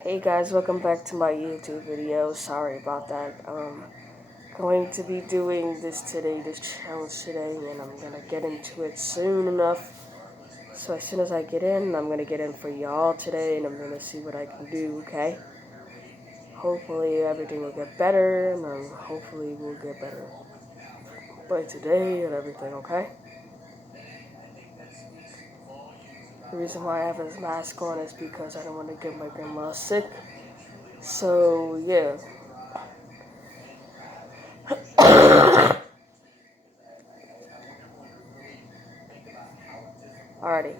Hey guys, welcome back to my YouTube video. Sorry about that. Going to be doing this challenge today, and I'm gonna get into it soon enough. So as soon as I get in, I'm gonna get in for y'all today, and I'm gonna see what I can do. Okay? Hopefully everything will get better, and hopefully we'll get better by today and everything. Okay? The reason why I have this mask on is because I don't want to get my grandma sick. So yeah. Alrighty.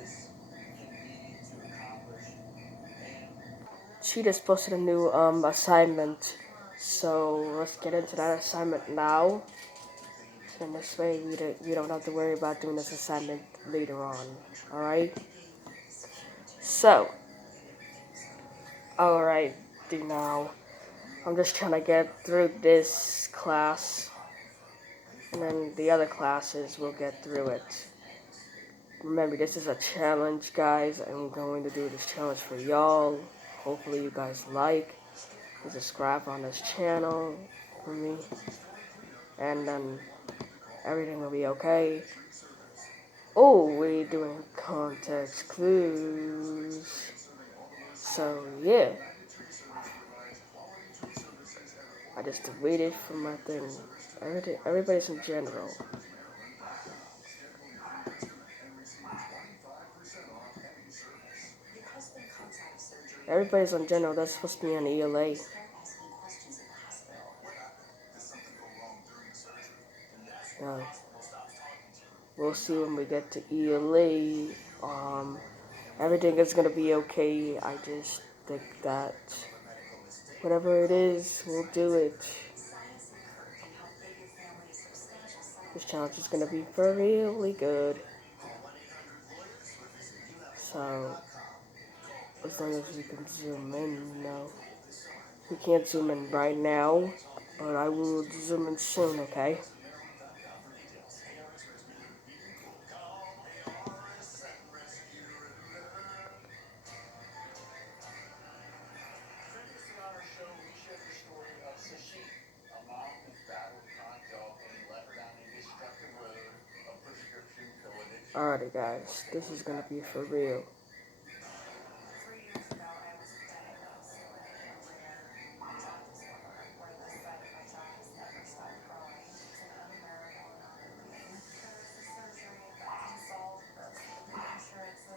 She just posted a new assignment, so let's get into that assignment now. And this way we don't have to worry about doing this assignment later on. Alright? So, alright, now. I'm just trying to get through this class, and then the other classes will get through it. Remember, this is a challenge, guys. I'm going to do this challenge for y'all. Hopefully you guys like. Subscribe on this channel for me. And then everything will be okay. Oh, we're doing context clues. So, yeah. I just waited for my thing. Everybody's in general. Everybody's on general. That's supposed to be on ELA. Uh, we'll see when we get to ELA. Everything is gonna be okay. I just think that whatever it is, we'll do it. This challenge is gonna be really good. So, as long as we can zoom in, we can't zoom in right now, but I will zoom in soon, okay? Alrighty guys, this is gonna be for real.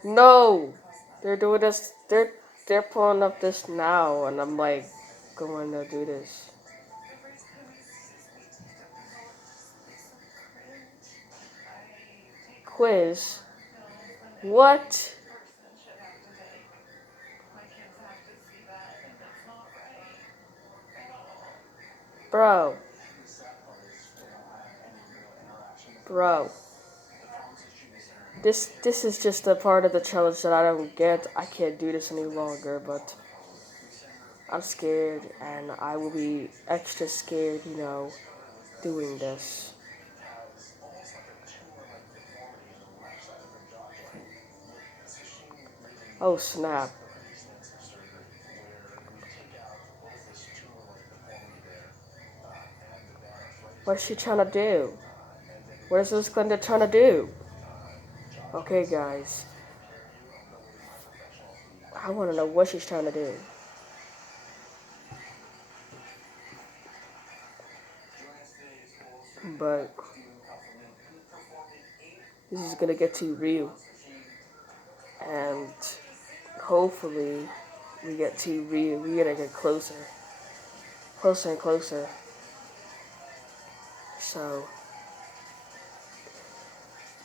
No! They're doing this, they're pulling up this now, and I'm like, going to do this. Quiz? What? Bro. Bro. This is just a part of the challenge that I don't get. I can't do this any longer, but I'm scared, and I will be extra scared, doing this. Oh snap. What's she trying to do? What is this Glenda trying to do? Okay, guys. I want to know what she's trying to do. But this is going to get too real. And hopefully we get too real. We got to get closer. Closer and closer. So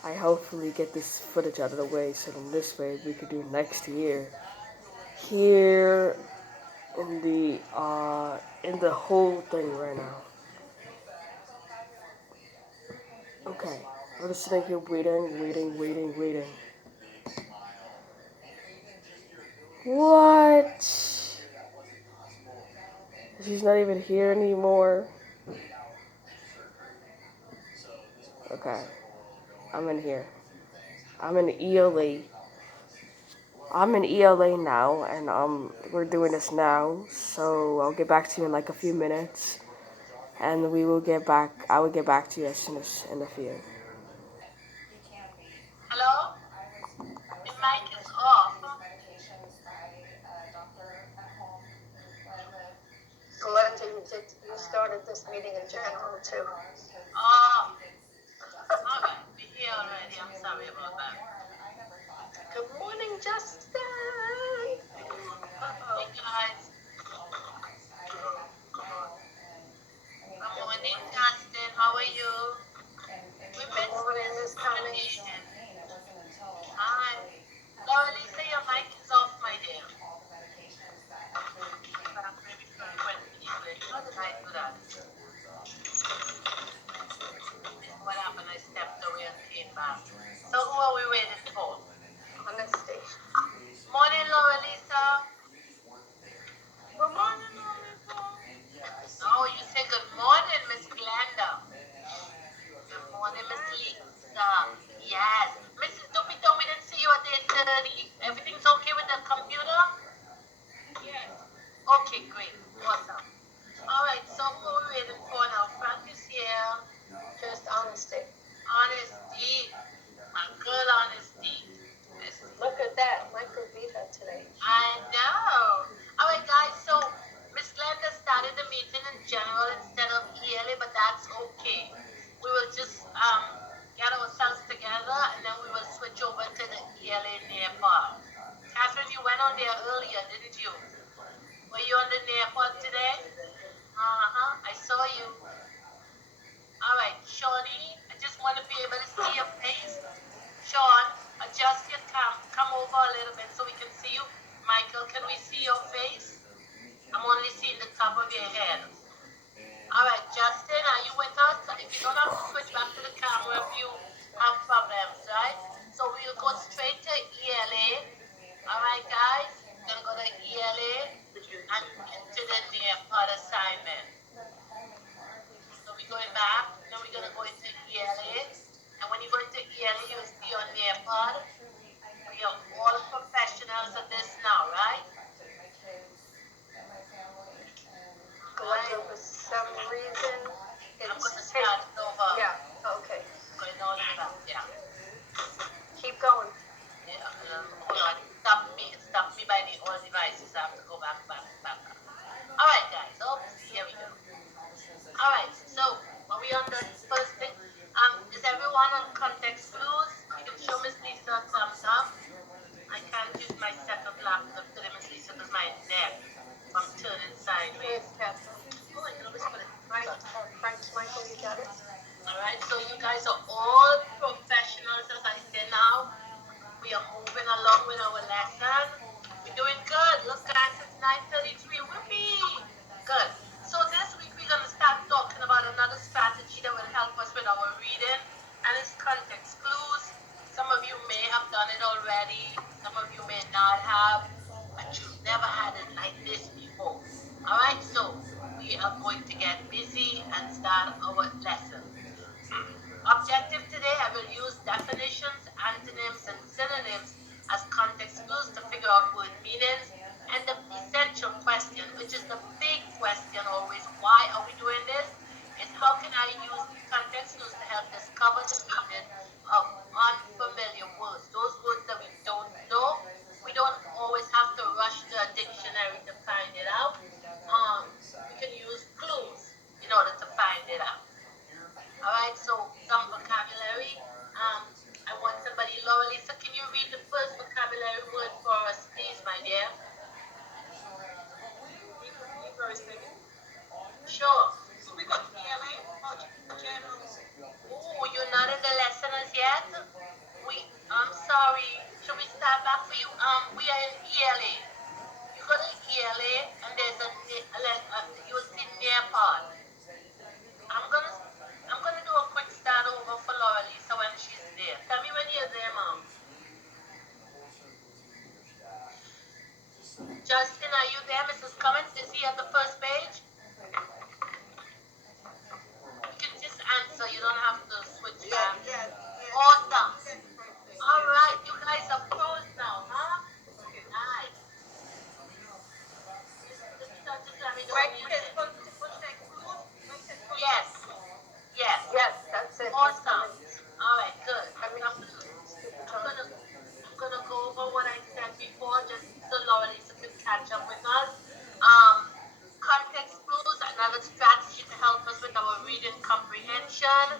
I hopefully get this footage out of the way, so then this way we could do next year. Here in the whole thing right now. Okay, I'm just sitting here waiting. What? She's not even here anymore. Okay, I'm in here. I'm in ELA. I'm in ELA now, and we're doing this now. So I'll get back to you in like a few minutes, and we will get back. I will get back to you as soon as in a few. Hello? The mic is off. Glenda, you started this meeting in general too. Oh, all right. We're here already. I'm sorry about that. Good morning, Justin. Hey, guys. Good morning, Justin. How are you? We've been Morning, Miss Connie. Hi. Laura Lisa, your mic is off, my dear. Maybe frequently English. How did I do that? What happened? I stepped away and came back. So who are we waiting for? Honesty. Morning, Laura Lisa. Good morning, Lisa. Oh, you say good morning, Miss Glenda. Good morning, Miss Lisa. Yes. Mrs. Dupito, we didn't see you at 8:30. Everything's okay with the computer? Yes. Okay, great. Awesome. All right, so who are we waiting for now? Frank is here. Just honesty. Honesty. My good honesty. Look at that. Michael beat her today. I know. All right, guys, so Miss Glenda started the meeting in general instead of yearly, but that's okay. We will just get ourselves together, and then we will switch over to the yearly near part. Catherine, you went on there earlier, didn't you? Were you on the near part today? I saw you. All right, Shawnee, I just want to be able to see your face. Sean, adjust your cam. Come over a little bit so we can see you. Michael, can we see your face? I'm only seeing the top of your head. All right, Justin, are you with us? If you don't have to switch back to the camera if you have problems, right? So we'll go straight to ELA. All right, guys, we're going to go to ELA and into the near part assignment. So we're going back, then we're going to go into ELA. And when you go into ELA, you'll see on near part. We are all professionals at this now, right? Glenda, for some reason, I'm it's going to start it over. Yeah. Okay. Going all the way back, yeah. Keep going. Yeah, hold on. Stop me by the all devices. I have to go back. All right, guys. Oops, here we go. All right, so are we on the first thing? Is everyone on context clues? You can show Miss Lisa a thumbs up. I can't use my second laptop today, Miss Lisa, because my neck, I'm turning sideways. Where's Catherine? Oh, I can always put it. Frank's Michael, you got it? All right, so you guys are all professionals, as I say now. We are moving along with our lesson. We're doing good. Look, guys, it's 9:33. Whoopee! Good. So this week we're going to start talking about another strategy that will help us with our reading, and it's context clues. Some of you may have done it already. Some of you may not have, but you've never had it like this before. All right, so we are going to get busy and start our lesson. Objective today, I will use definitions, antonyms, and synonyms as context clues to figure out word meanings. And the essential question, which is the big question always, why are we doing this? Is how can I use context clues to help discover the meaning of unfamiliar words? Those words that we don't know. We don't always have to rush to a dictionary to find it out. We can use clues in order to find it out. All right, so some vocabulary. I want somebody, Laura Lisa, can you read the first vocabulary word for us, please, my dear? Sure. So we got ELA, general. Oh, you're not in the lesson as yet? I'm sorry. Should we start back for you? We are in ELA. You go to ELA, and there's you'll see near part. I'm gonna do a quick start over for Laura Lisa when she's there. Tell me when you're there, Mom. Justin, are you there? Mrs. Cummins, is he at the first page? You can just answer. You don't have to switch back. Awesome. All right, you guys are pros now, huh? a strategy to help us with our reading comprehension.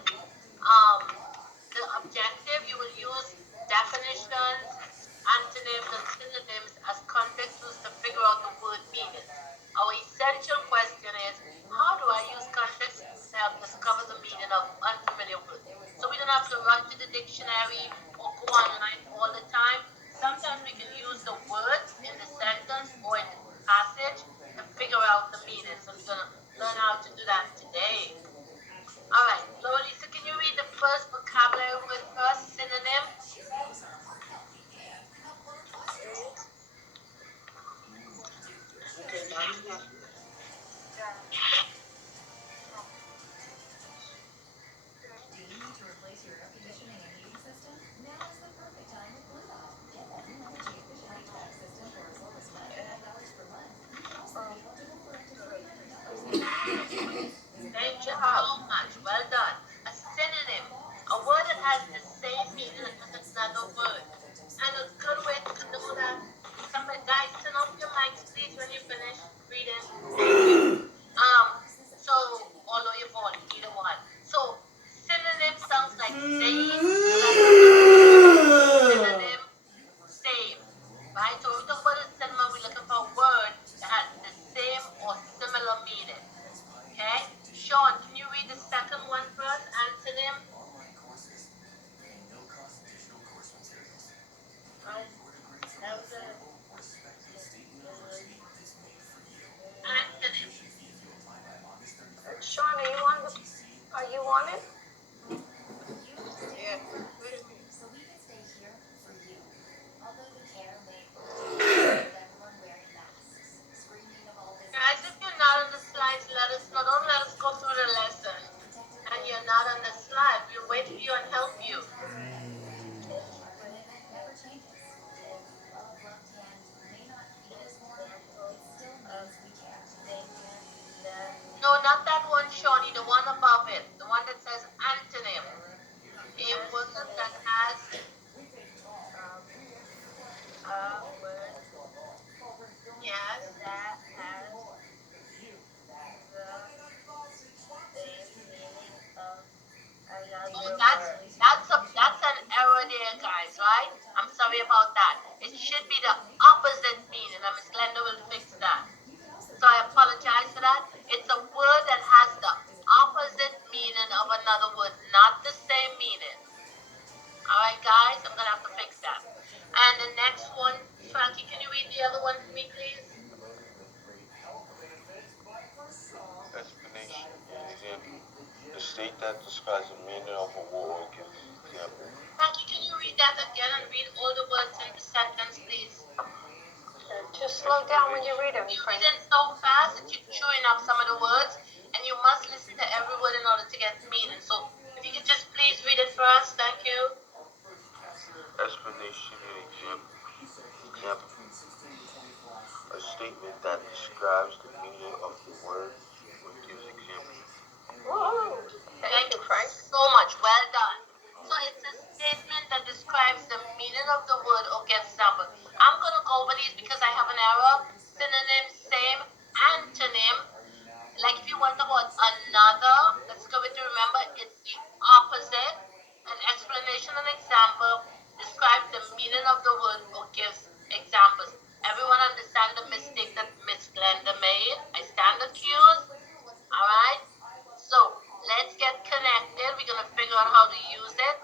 The objective, you will use definitions, antonyms, and synonyms as context clues to figure out the word meaning. Our essential question is, how do I use context to help discover the meaning of unfamiliar words? So we don't have to run to the dictionary or go online all the time. Sometimes we can use the words in the sentence or in the passage to figure out the meaning. So we're going to learn how to do that today. All right, Laura Lisa, can you read the first vocabulary word first, synonym? Thank you so much. Well done. A synonym, a word that has the same meaning as another word. And a good way to know that, somebody, guys, turn off your mics, please, when you finish reading. So, although your body, either one. So, synonym sounds like same, synonym, same, right? So, when we talk about a synonym, we're looking for a word that has the same or similar meaning. Okay? Sean, can you read the second one first? Antonym? Antonym. Sean, are you on it? Yeah. Guys, if you're not on the slides, let us know. Don't let us go through the lesson and you're not on the slide. We'll wait for you and help you. No, not that one, Shawnee. The one above it. The one that says antonym. A word that has a word. Yes, that has the same meaning of another word. That's an error there, guys, right? I'm sorry about that. It should be the opposite meaning, and Miss Glenda will fix that. So I apologize for that. It's a word that has the opposite meaning of another word, not the same meaning. All right, guys, I'm gonna have to fix that. And the next one, Frankie, can you read the other one for me, please? Explanation. Example. The state that describes the meaning of a word gives example. Frankie, can you read that again and read all the words in the sentence, please? Just slow down when you read them, You're Frank. reading so fast that you're chewing up some of the words, and you must listen to every word in order to get the meaning. So if you could just please read it for us, thank you. Explanation and example. Example. A statement that describes the meaning of the word gives example. Whoa. Thank you, Frank, so much. Well done. So it's a statement that describes the meaning of the word or gives example. I'm going to go over these because I have an error. Synonym, same, antonym. Like if you want about another, let's go with you. Remember, it's the opposite. An explanation and example describes the meaning of the word or gives examples. Everyone understand the mistake that Miss Glenda made? I stand accused. All right. So let's get connected. We're gonna figure out how to use it.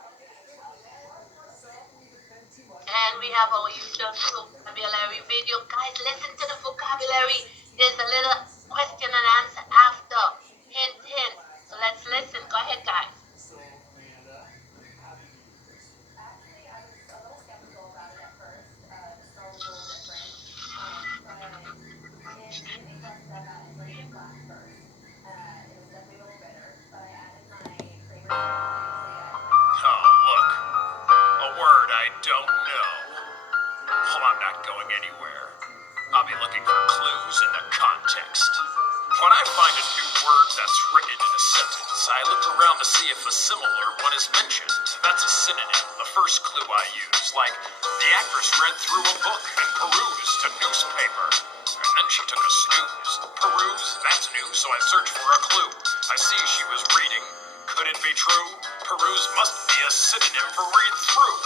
And we have our usual vocabulary video. Guys, listen to the vocabulary. There's a little question and answer after. Hint, hint. So let's listen. Go ahead, guys. Oh, look. A word I don't know. Well, I'm not going anywhere. I'll be looking for clues in the context. When I find a new word that's written in a sentence, I look around to see if a similar one is mentioned. That's a synonym, the first clue I use. Like, the actress read through a book and perused a newspaper. And then she took a snooze. Peruse, that's new, so I searched for a clue. I see she was reading. Could it be true? Peruse must be a synonym for read through.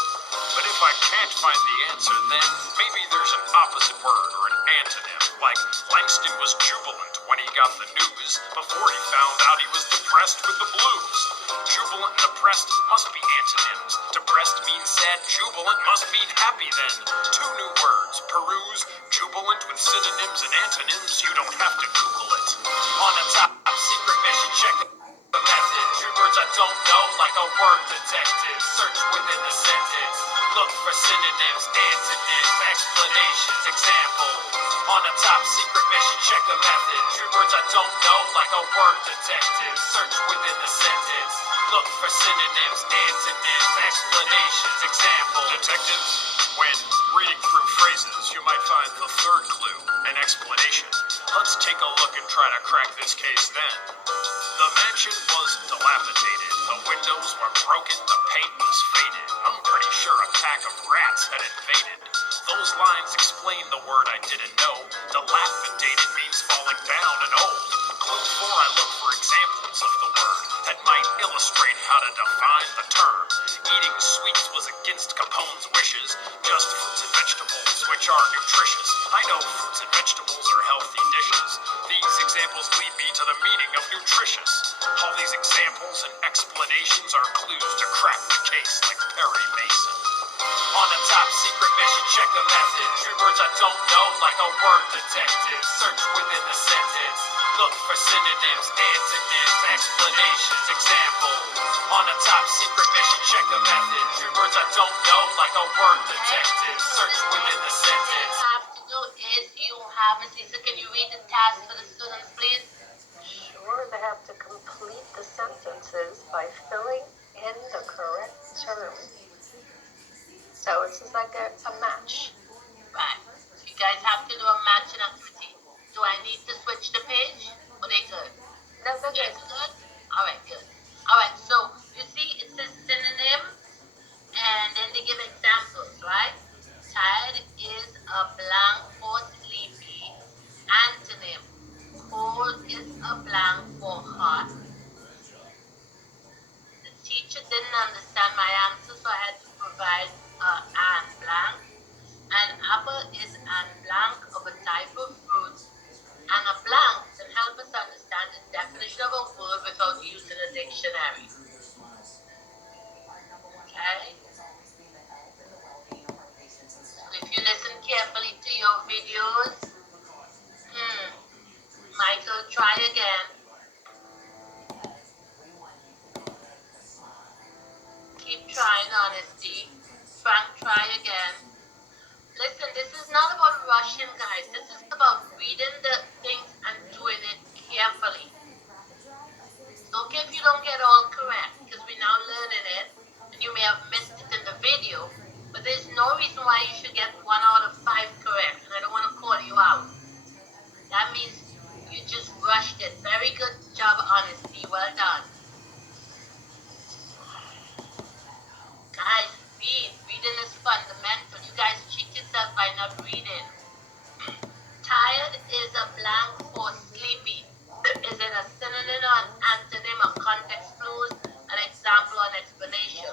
But if I can't find the answer, then maybe there's an opposite word or an antonym. Like Langston was jubilant when he got the news before he found out he was depressed with the blues. Jubilant and depressed must be antonyms. Depressed means sad, jubilant must mean happy then. Two new words, peruse, jubilant with synonyms and antonyms. You don't have to Google it. On a top secret mission, check the method. Three words I don't know, like a word detective. Search within the sentence. Look for synonyms, antonyms, explanations, example. On a top secret mission, check the method. Three words I don't know, like a word detective. Search within the sentence. Look for synonyms, antonyms, explanations, example. Detectives, when reading through phrases, you might find the third clue, an explanation. Let's take a look and try to crack this case then. The mansion was dilapidated. The windows were broken. The paint was faded. I'm pretty sure a pack of rats had invaded. Those lines explain the word I didn't know. Dilapidated means falling down and old. Clue 4, I look for examples of the word that might illustrate how to define the term. Eating sweets was against Capone's wishes. Just fruits and vegetables, which are nutritious. I know fruits and vegetables are healthy dishes. These examples lead me to the meaning of nutritious. All these examples and explanations are clues to crack the case like Perry Mason. On a top secret mission, check the method. Three words I don't know, like a word detective. Search within the sentence. Look for synonyms, antonyms, explanations, example. On a top secret mission, check the method. Three words I don't know, like a word detective. Search within the sentence. What you have to do is you have a teacher. Can you read the task for the students, please? Sure, they have to complete the sentences by filling in the correct term. So it's just like a match. Right. You guys have to do a matching activity. Do I need to switch the page? Or they good? No, they're You good. guys good? Alright, good. Alright, so you see it says synonym and then they give examples, right? Tired is a blank for sleepy. Antonym. Cold is a blank for hot. The teacher didn't understand my answer, so I had to provide an blank. An apple is an blank of a type of fruit, and a blank can help us understand the definition of a word without using a dictionary. Okay? So if you listen carefully to your videos, Michael, try again. Keep trying, honesty. Frank, try again. Listen, this is not about rushing, guys. This is about reading the things and doing it carefully. It's okay if you don't get all correct, because we're now learning it, and you may have missed it in the video, but there's no reason why you should get 1 out of 5 correct, and I don't want to call you out. That means you just rushed it. Very good job, honesty. Well done. Guys, read. Reading is fundamental. You guys cheat yourself by not reading. Tired is a blank for sleepy. Is it a synonym or an antonym, a context clues, an example or an explanation?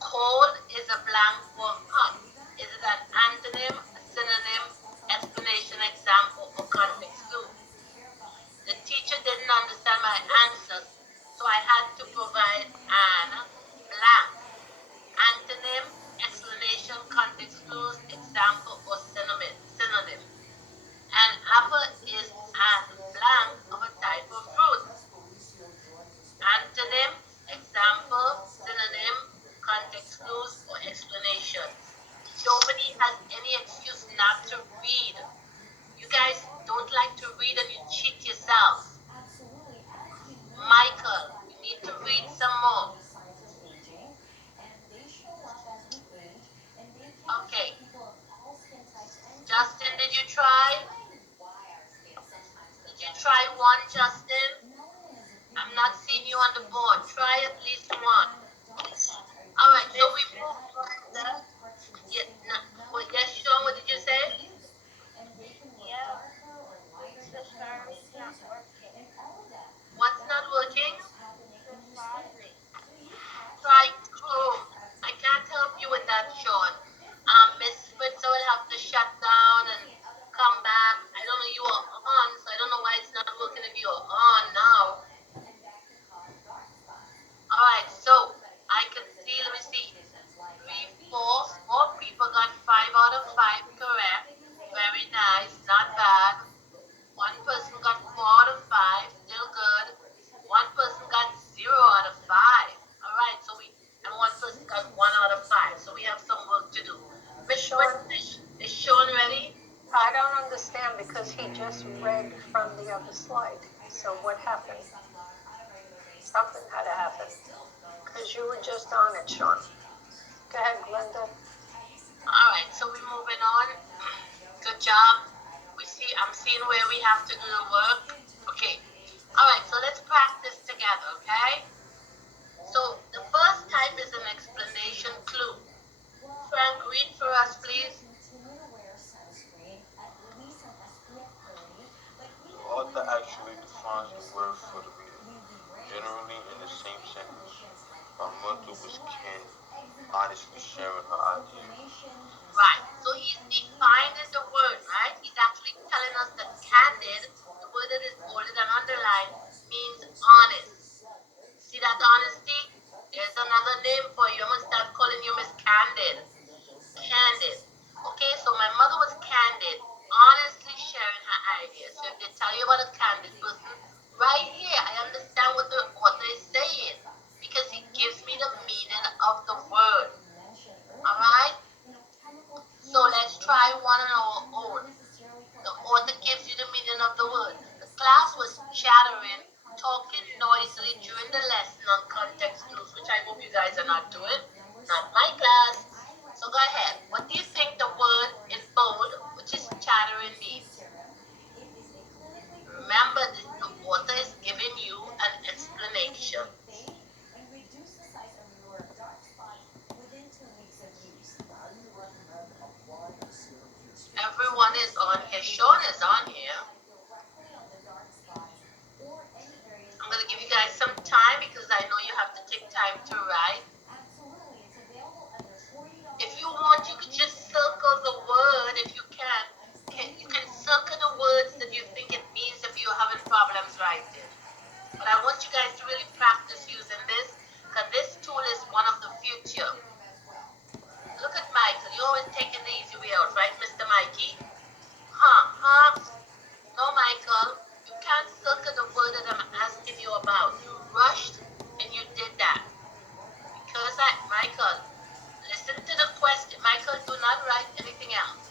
Cold is a blank for hot. Is it an antonym, a synonym, explanation, example, or context clue? The teacher didn't understand my answer, so I had to provide an blank. Antonym, explanation, context clues, example, or synonym. An apple is an blank of a type of fruit. Antonym, example, synonym, context clues, or explanation. Nobody has any excuse not to read. You guys don't like to read and you cheat yourself. Michael, you need to read some more. Okay. Justin, did you try? Did you try one, Justin? I'm not seeing you on the board. Try at least one. Alright, so we move on. Yes, Sean, what did you say? read from the other slide. So what happened? Something had to happen. Because you were just on it, Sean. Go ahead, Glenda. Alright, so we're moving on. Good job. I'm seeing where we have to do the work. Okay. Alright, so let's practice together, okay? So the first type is an explanation clue. Frank, read for us, please. The author actually defines the word for the reader, generally in the same sentence. My mother was candid, honestly sharing her ideas. Right. So he's defining the word, right? He's actually telling us that candid, the word that is bolded and underlined, means honest. See that honesty? There's another name for you. I'm going to start calling you Miss Candid. Candid. Okay, so my mother was candid, honestly sharing her ideas. So if they tell you about a candid person, right here, I understand what the author is saying because he gives me the meaning of the word. Alright? So let's try one on our own. The author gives you the meaning of the word. The class was chattering, talking noisily during the lesson on context clues, which I hope you guys are not doing. Not my class. So go ahead. What do you think the word in bold, which is chattering, means? Remember, the author is giving you an explanation. Everyone is on here. Sean is on here. I'm going to give you guys some time because I know you have to take time to write. If you want, you could just circle the word if you can. You can circle the words that you think it means if you're having problems writing. But I want you guys to really practice using this because this tool is one of the future. Look at Michael. You're always taking the easy way out, right, Mr. Mikey? No, Michael. You can't circle the word that I'm asking you about. You rushed and you did that. Because Michael, listen to the question. Michael, do not write anything else.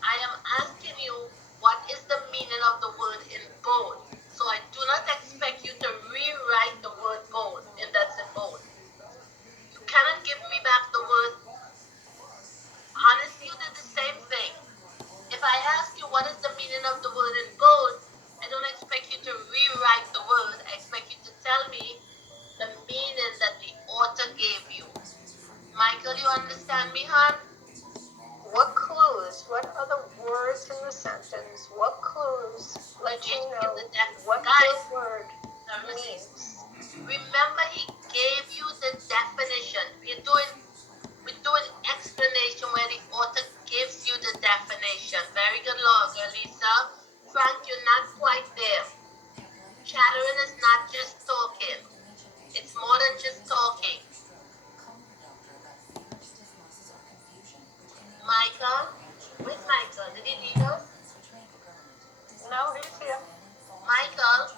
I am asking you what is the meaning of the word in bold. So I do not expect you to rewrite the word bold if that's in bold. You cannot give me back the word. Honestly, you did the same thing. If I ask you what is the meaning of the word in bold, I don't expect you to rewrite the word. I expect you to tell me the meaning that the author gave you. Michael, you understand me, hon? What clues, what other words in the sentence, what clues let you know what the word means? Remember, he gave you the definition. We're doing explanation where the author gives you the definition. Very good, Lisa. Frank, you're not quite there. Chattering is not just talking. It's more than just talking. Michael? Where's Michael? Did he leave us? No, he's here. Michael?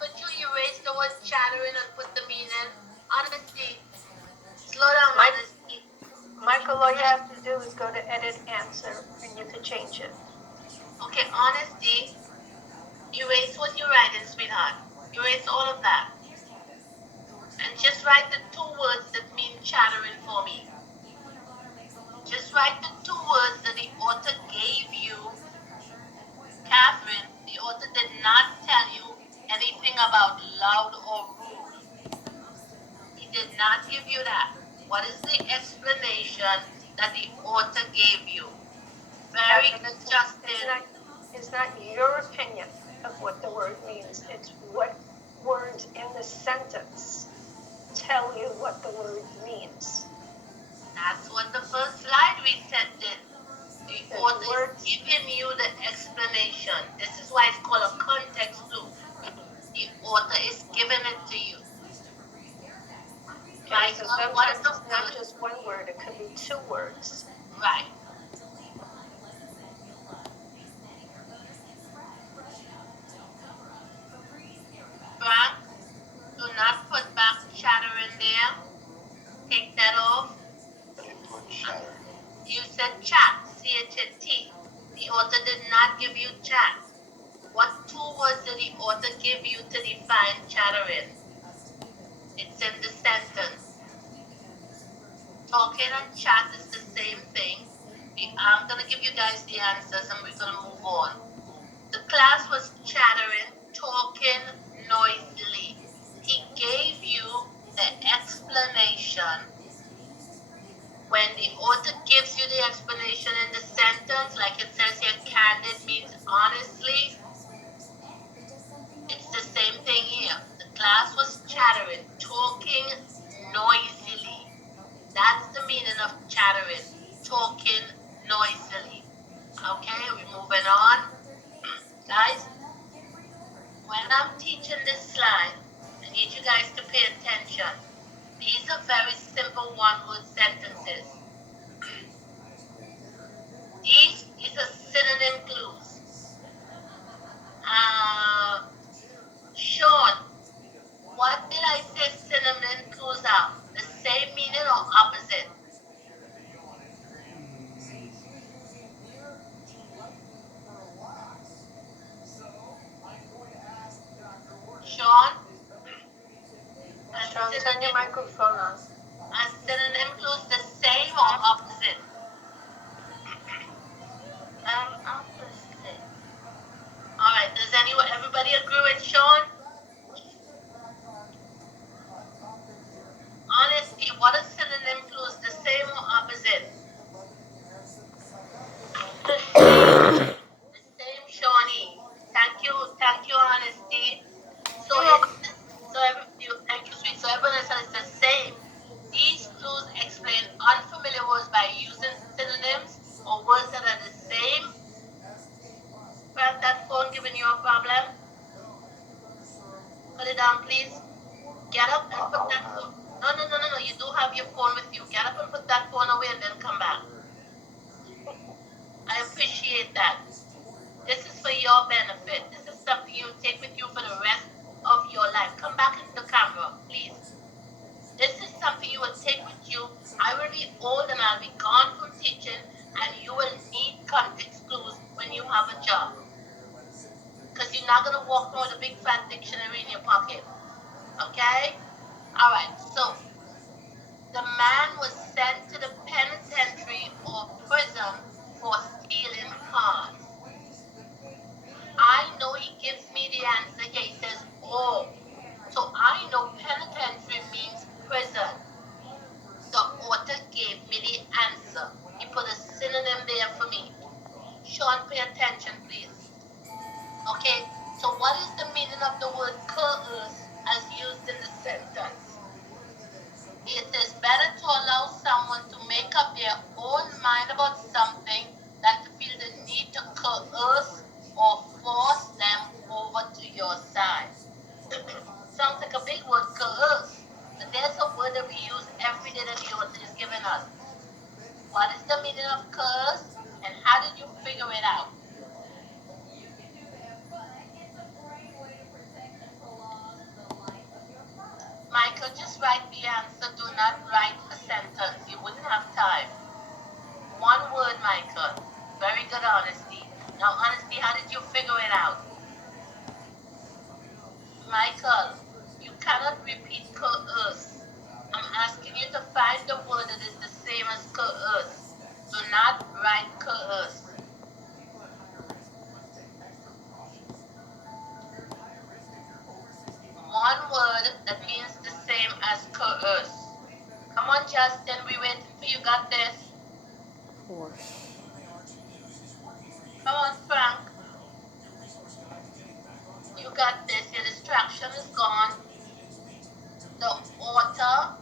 Could you erase the word chattering and put the meaning? Honesty. Slow down, honesty. Michael, all you have to do is go to edit answer and you can change it. Okay, honesty. Erase what you're writing, sweetheart. Erase all of that. And just write the two words that mean chattering for me. Just write the two words that the author gave you. Catherine, the author did not tell you anything about loud or rude. He did not give you that. What is the explanation that the author gave you? Very good, Justin. It's not your opinion of what the word means. It's what words in the sentence tell you what the word means. That's what the first slide we sent in. The author is giving you the explanation. This is why it's called a context clue. The author is giving it to you. Right, so sometimes it's not just one word, it could be two words. Right. Frank, do not put back chattering there. Take that off. Put chatter. You said chat, C-H-A-T. The author did not give you chat. What two words did the author give you to define chattering? It's in the sentence. Talking and chat is the same thing. I'm going to give you guys the answers and we're going to move on. The class was chattering, talking noisily. He gave you the explanation. When the author gives you the explanation in the sentence, like it says here, candid means honestly. It's the same thing here. The class was chattering, talking noisily. That's the meaning of chattering, talking noisily. Okay, we're moving on. Guys, when I'm teaching this slide, I need you guys to pay attention. These are very simple one-word sentences. These are synonym clues. Sean, what did I say synonym clues are? The same meaning or opposite? Sean? Sean, turn your microphone on. A synonym clues the same or opposite? Opposite. Alright, does everybody agree with Sean? Honesty, what are synonym clues? The same or opposite? The same, Shawnee. Thank you, Honesty. Thank you, sweet. So everyone says it's the same. These clues explain unfamiliar words by using synonyms or words that are the same. Frank, that phone giving you a problem? Put it down, please. Get up and put that phone. No. You do have your phone with you. Get up and put that phone away and then come back. I appreciate that. This is for your benefit. This is something you take with you for the rest of your life. Come back into the camera, please. This is something you will take with you. I will be old and I'll be gone from teaching, and you will need context clues when you have a job. Because you're not going to walk around with a big fat dictionary in your pocket. Okay? Alright, so the man was sent to the penitentiary or prison for stealing cars. I know he gives me the answer here. He says, oh. So I know penitentiary means prison. The author gave me the answer. He put a synonym there for me. Sean, pay attention, please. Okay, so what is the meaning of the word coerce as used in the sentence? It is better to allow someone to make up their own mind about something than to feel the need to coerce or force them over to your side. Sounds like a big word, coerce. But there's a word that we use every day that the author is giving us. What is the meaning of coerce and how did you figure it out? Michael, just write the answer. Do not write a sentence. You wouldn't have time. One word, Michael. Very good, Honesty. Now, Honesty, how did you figure it out? Michael, you cannot repeat coerce. I'm asking you to find the word that is the same as coerce. Do not write coerce. One word that means the same as coerce. Come on, Justin, we're waiting for you. Got this. Force. Come on, Frank. You got this. Your distraction is gone. The author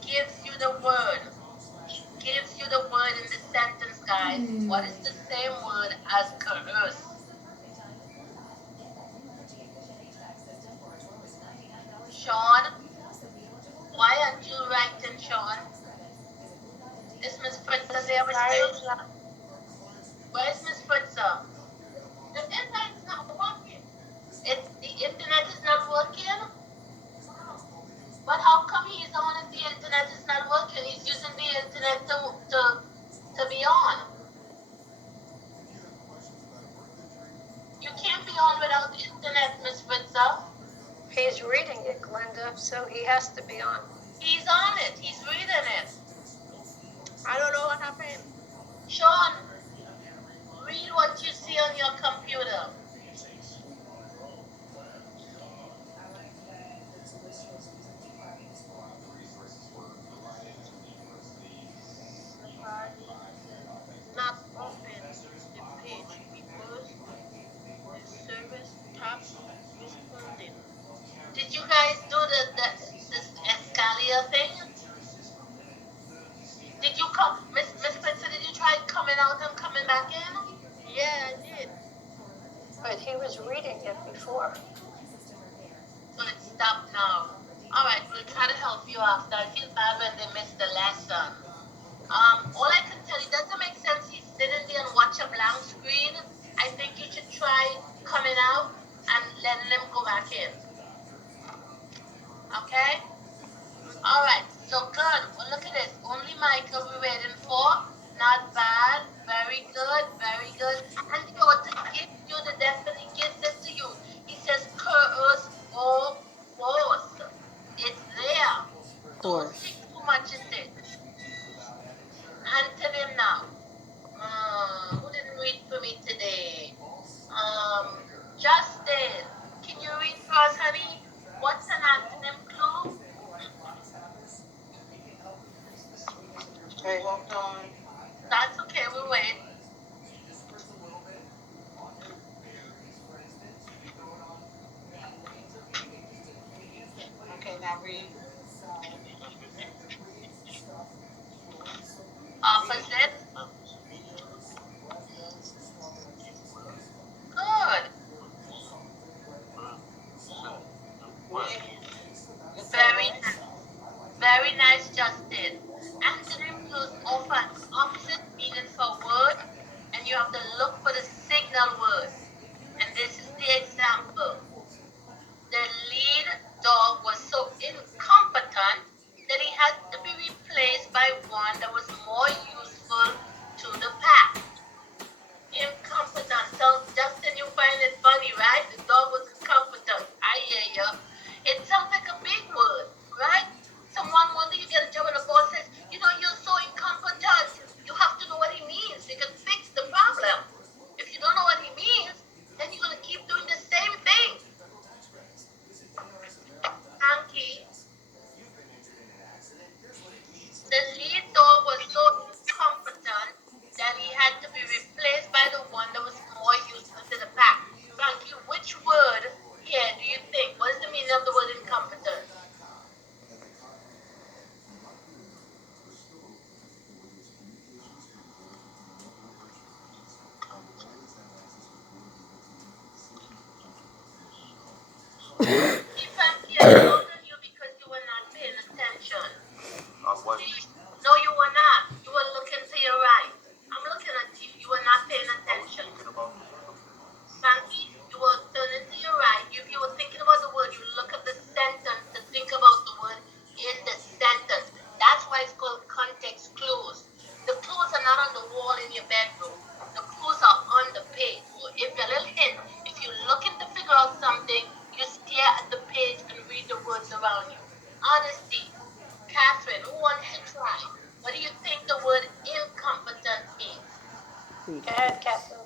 gives you the word. He gives you the word in the sentence, guys. What is the same word as coerce? Sean? Why aren't you writing, Sean? Is Miss Fritza there with you? Where's Miss Fritza? The internet is not working. The internet is not working? But how come he's on if the internet is not working? He's using the internet to be on. be on without internet, Miss Fritza? He's reading it, Glenda, so he has to be on. He's on it. He's reading it. I don't know what happened. Sean, read what you see on your computer. Not open the page because the service stopped responding. Did you guys do this Escalia thing? Did you come, Miss Spencer? Did you try coming out and coming back in? Yeah, I did. But he was reading it before. So it stopped now. All right, we'll try to help you after. I feel bad when they missed the lesson. All I can tell you, doesn't make sense he's sitting there and watch a blank screen. I think you should try coming out and letting them go back in. Okay? All right, so good. Well, look at this. Only Michael we're waiting for. Not bad. Very good. Very good. And you know, to give you the definitely gives this to you. He says curse or force. It's there. Don't Force. think too much in it. Antonym now. Who didn't read for me today? Justin, can you read for us, honey? What's an antonym clue? Okay, hold on. That's okay, we'll wait. Okay, now read. Opposite. Good. Very nice, Justin. Antonym clues offer opposite meaning for word, and you have to look for the signal word. And this is the example. The lead dog was so incompetent that he had to be replaced by one that was more useful to the pack. Incompetent. So, Justin, you find it funny, right? The dog was incompetent. I hear you. It sounds like a big word, right? Someone wonder you get a job and the boss says, you know, you're so incompetent. You have to know what he means. You can fix the problem. If you don't know what he means, then you're going to keep doing the same thing. Hanky. The lead dog was so incompetent that he had to be replaced by the one that was more useful to the pack. Frankie, which word here do you think? What is the meaning of the word incompetent? See, Frankie, I told you because you were not paying attention. No, you were not. You were looking to your right. I'm looking at you. You were not paying attention. Frankie, you were turning to your right. If you were thinking about the word, you look at the sentence to think about the word in the sentence. That's why it's called context clues. The clues are not on the wall in your bedroom. The clues are on the page. So if a little hint, if you're looking to figure out something, you stare at the page and read the words around you. Honesty. Catherine, who wants to try? What do you think the word incompetent means? Go ahead, Catherine.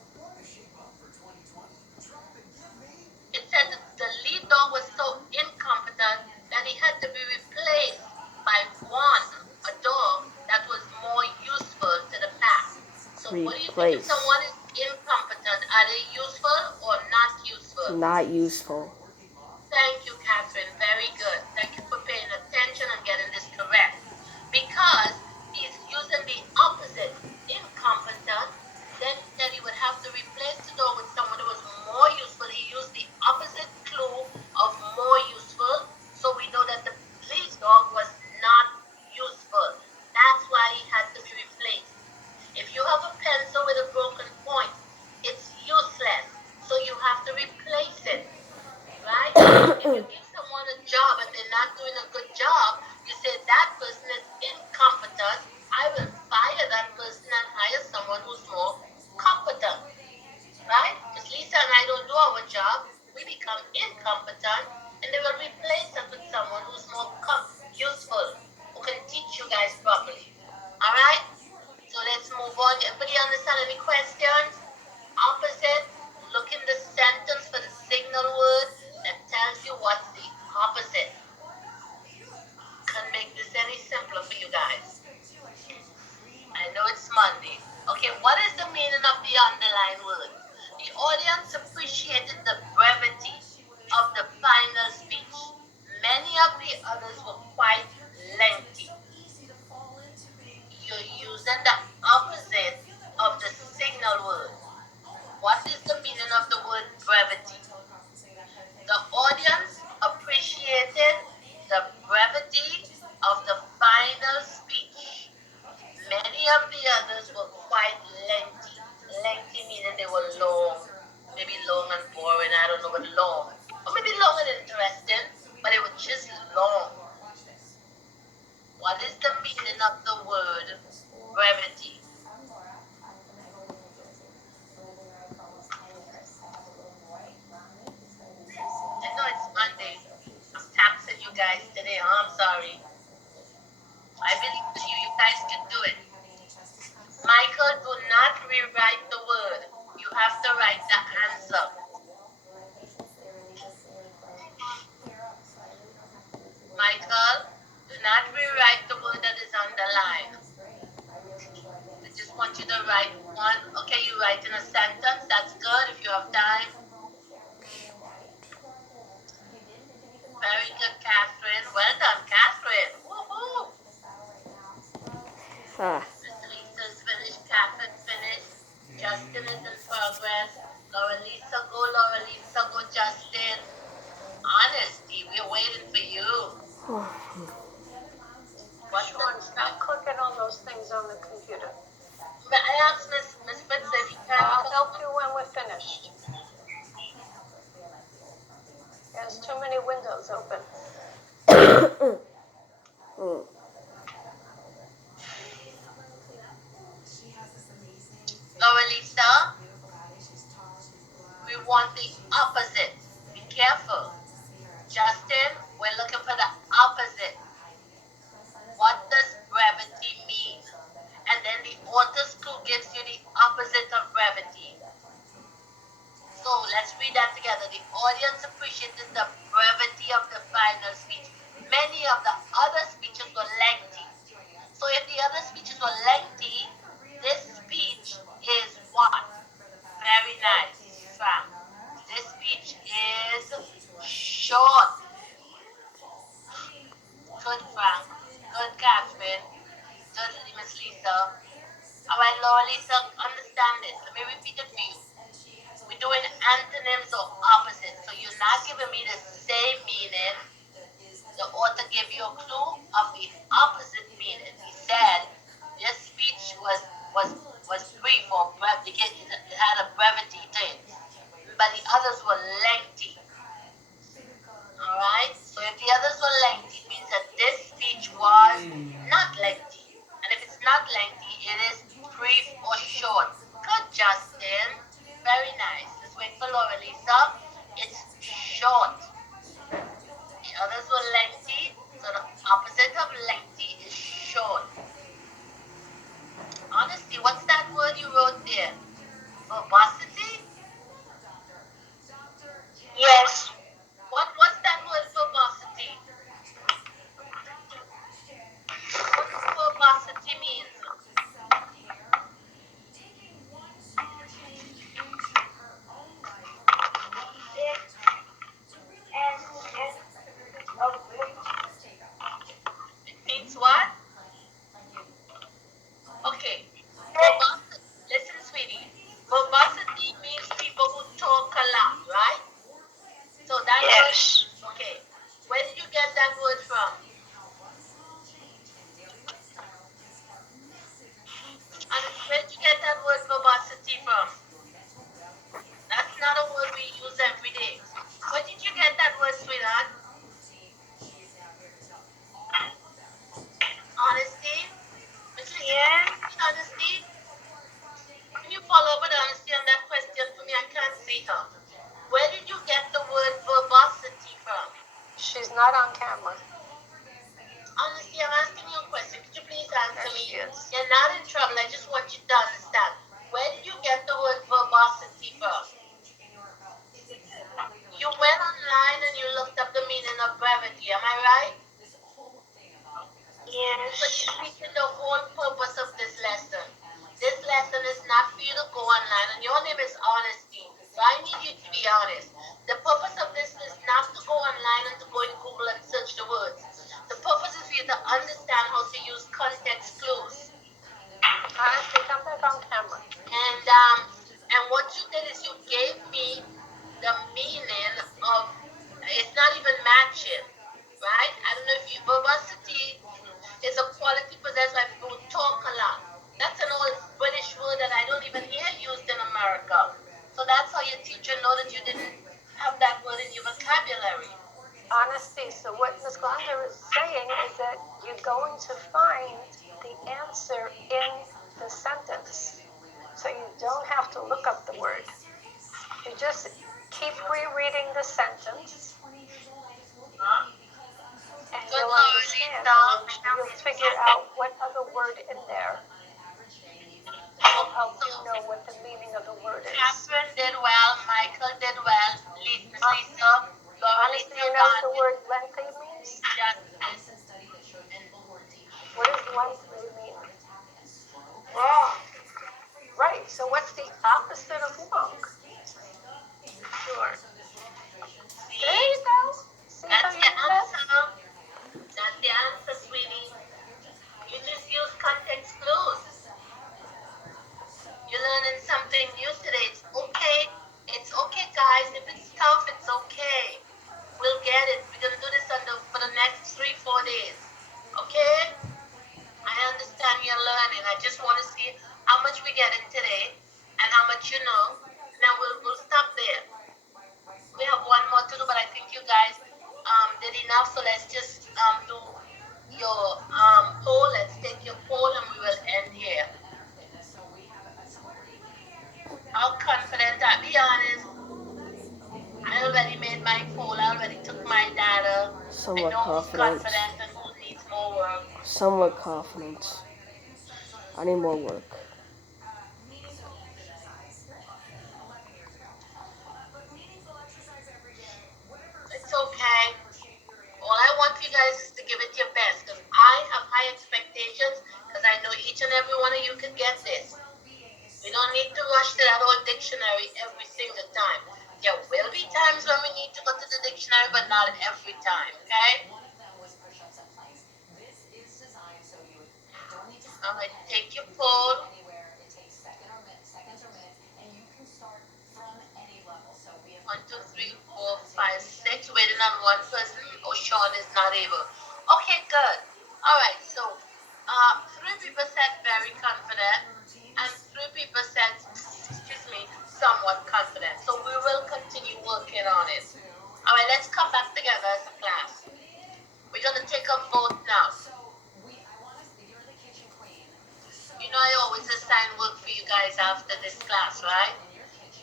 It said that the lead dog was so incompetent that he had to be replaced by a dog that was more useful to the pack. So what do you think if someone is incompetent? Are they useful or not useful? Not useful. Thank you, Catherine. Very good. Thank you for paying attention and getting this correct. Because he's using the opposite, incompetent, then he said he would have to replace the dog with someone who was more useful. He used the opposite clue of more useful. So we know that the lead dog was not useful. That's why he had to be replaced. If you have a pencil with a broken point, it's useless. So you have to replace it. Right? If you give someone a job and they're not doing a good job, you say that person is incompetent. I will fire that person and hire someone who's more competent. Right? Because Lisa and I don't do do our job, we become incompetent, and they will replace us with someone who's more useful, who can teach you guys properly. All right? So let's move on. Everybody understand any questions? Opposite, look in the sentence for the signal word that tells you what's the opposite. Can't make this any simpler for you guys. I know it's Monday. Okay, what is the meaning of the underlined word? The audience appreciated the brevity of the final speech. Many of the others were quite lengthy. You're using the opposite of the signal word. What is the meaning of the word brevity? The audience appreciated the brevity of the final speech. Many of the others were quite lengthy. Lengthy meaning they were long. Maybe long and boring, I don't know, but long. Or maybe long and interesting, but it was just long. What is the meaning of the word brevity? I know it's Monday. I'm taxing you guys today. I'm sorry. I believe in you. You guys can do it. Michael, do not rewrite the word. You have to write the answer. Michael, do not rewrite the word that is underlined. I just want you to write one. Okay, you write in a sentence. That's good if you have time. Very good, Catherine. Well done, Catherine. Woohoo! Miss Lisa's finished. Catherine finished. Justin is in progress. Laura Lisa, go, Justin. Honesty, we're waiting for you. What's Sean, stop clicking on those things on the computer. I asked Miss Fitz if you can. I'll help you when we're finished. There's too many windows open. Laura Lisa, we want the opposite. Be careful. Justin, we're looking for the opposite. What does brevity mean? And then the author's clue gives you the opposite of brevity. So let's read that together. The audience appreciated the brevity of the final speech. Many of the other speeches were lengthy. So if the other speeches were lengthy, this speech is what? Very nice, Frank. This speech is short. Good, Frank. Good, Catherine. Good, Miss Lisa. All right, Laura Lisa, understand this. Let me repeat it for you. We're doing antonyms or opposites. So you're not giving me the same meaning. The author gave you a clue of the opposite meaning. He said this speech was brief or brevity. It had a brevity to it. But the others were lengthy. All right? So if the others were lengthy, it means that this speech was not lengthy. And if it's not lengthy, it is brief or short. Good, Justin. Very nice. Let's wait for Laura Lisa. It's short. The others were lengthy, so the opposite of lengthy is short. Honesty, what's that word you wrote there? Verbosity? Yes. What's that word verbosity? What does verbosity mean? It means what? Okay. Verbosity. Listen, sweetie. Verbosity means people who talk a lot, right? So that Yes. word. Okay. Where did you get that word from? And where did you get that word verbosity from? That's not a word we use every day. Where did you get that word, sweetheart? Honesty? Honesty? Can you follow up with honesty on that question for me? I can't see her. not on camera. Honestly, I'm asking you a question. Could you please answer There me? she is. You're not in trouble. I just want you to understand. Where did you get the word verbosity from? You went online and you looked up the meaning of brevity. Am I right? Yes. But you're defeating the whole purpose of this lesson. This lesson is not for you to go online, and your name is Honesty. So I need you to be honest. The purpose of this is not to go online and to go in Google and search the words. The purpose is for you to understand how to use context clues. Honestly, come back on camera. And what you did is you gave me the meaning of it's not even matching, right? I don't know if you verbosity is a quality possessed by people who talk a lot. That's an old British word that I don't even hear used in America. So that's how your teacher know that you didn't have that word in your vocabulary. Honesty. So what Ms. Glenda is saying is that you're going to find the answer in the sentence. So you don't have to look up the word. You just keep rereading the sentence. And Good you'll Lord, understand. Lisa. You'll figure out what other word in there will help you know what the meaning of the word is. Catherine did well, Michael did well, Lisa, Honestly, you know what the word lengthy means? What does lengthy mean? wrong. Right, so what's the opposite of long? Sure. There you go. See how That's you the did that? answer. That's the answer, sweetie. You just use context clues. You're learning something new today. It's okay. It's okay, guys. If it's tough, it's okay. We'll get it. We're gonna do this for the next 3-4 days. Okay? I understand you're learning. I just want to see how much we get in today and how much you know. And then we'll stop there. We have one more to do, but I think you guys did enough. So let's just do your poll. Let's take your poll and we will end here. How confident? Be honest. I already made my poll. I already took my data. Somewhat I know who's confident. confident and who needs more work. Somewhat confident. I need more work. It's okay. All I want you guys is to give it your best because I have high expectations because I know each and every one of you can get this. We don't need to rush to that whole dictionary every single time. There will be times when we need to go to the dictionary, but not every time, okay? All right, take your poll. 1, 2, 3, 4, 5, 6. Waiting on one person. Oh, Sean is not able. Okay, good. All right, so 3 people said very confident, and 3 people said, excuse me, somewhat confident. So we will continue working on it. All right, let's come back together as a class. We're gonna take a vote now. You know I always assign work for you guys after this class, right?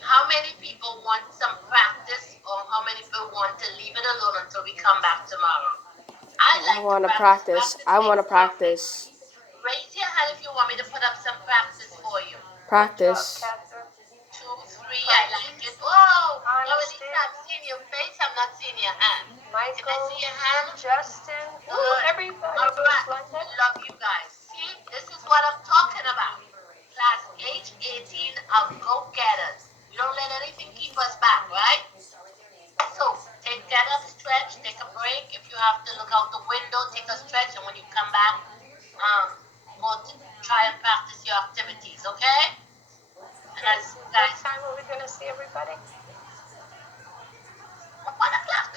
How many people want some practice, or how many people want to leave it alone until we come back tomorrow? I want to practice. I want to practice. Raise your hand if you want me to put up some practice for you. Practice. 2, 3, I like it. Whoa! Lisa, I'm seeing your face, I'm not seeing your hand. Can I see your hand? Justin, everybody. All right. Love you guys. See, this is what I'm talking about. Class H18 of go-getters. We don't let anything keep us back, right? So get a stretch, take a break. If you have to look out the window, take a stretch, and when you come back, go to try and practice your activities, okay? And as What guys, time are we gonna see everybody? 1 o'clock.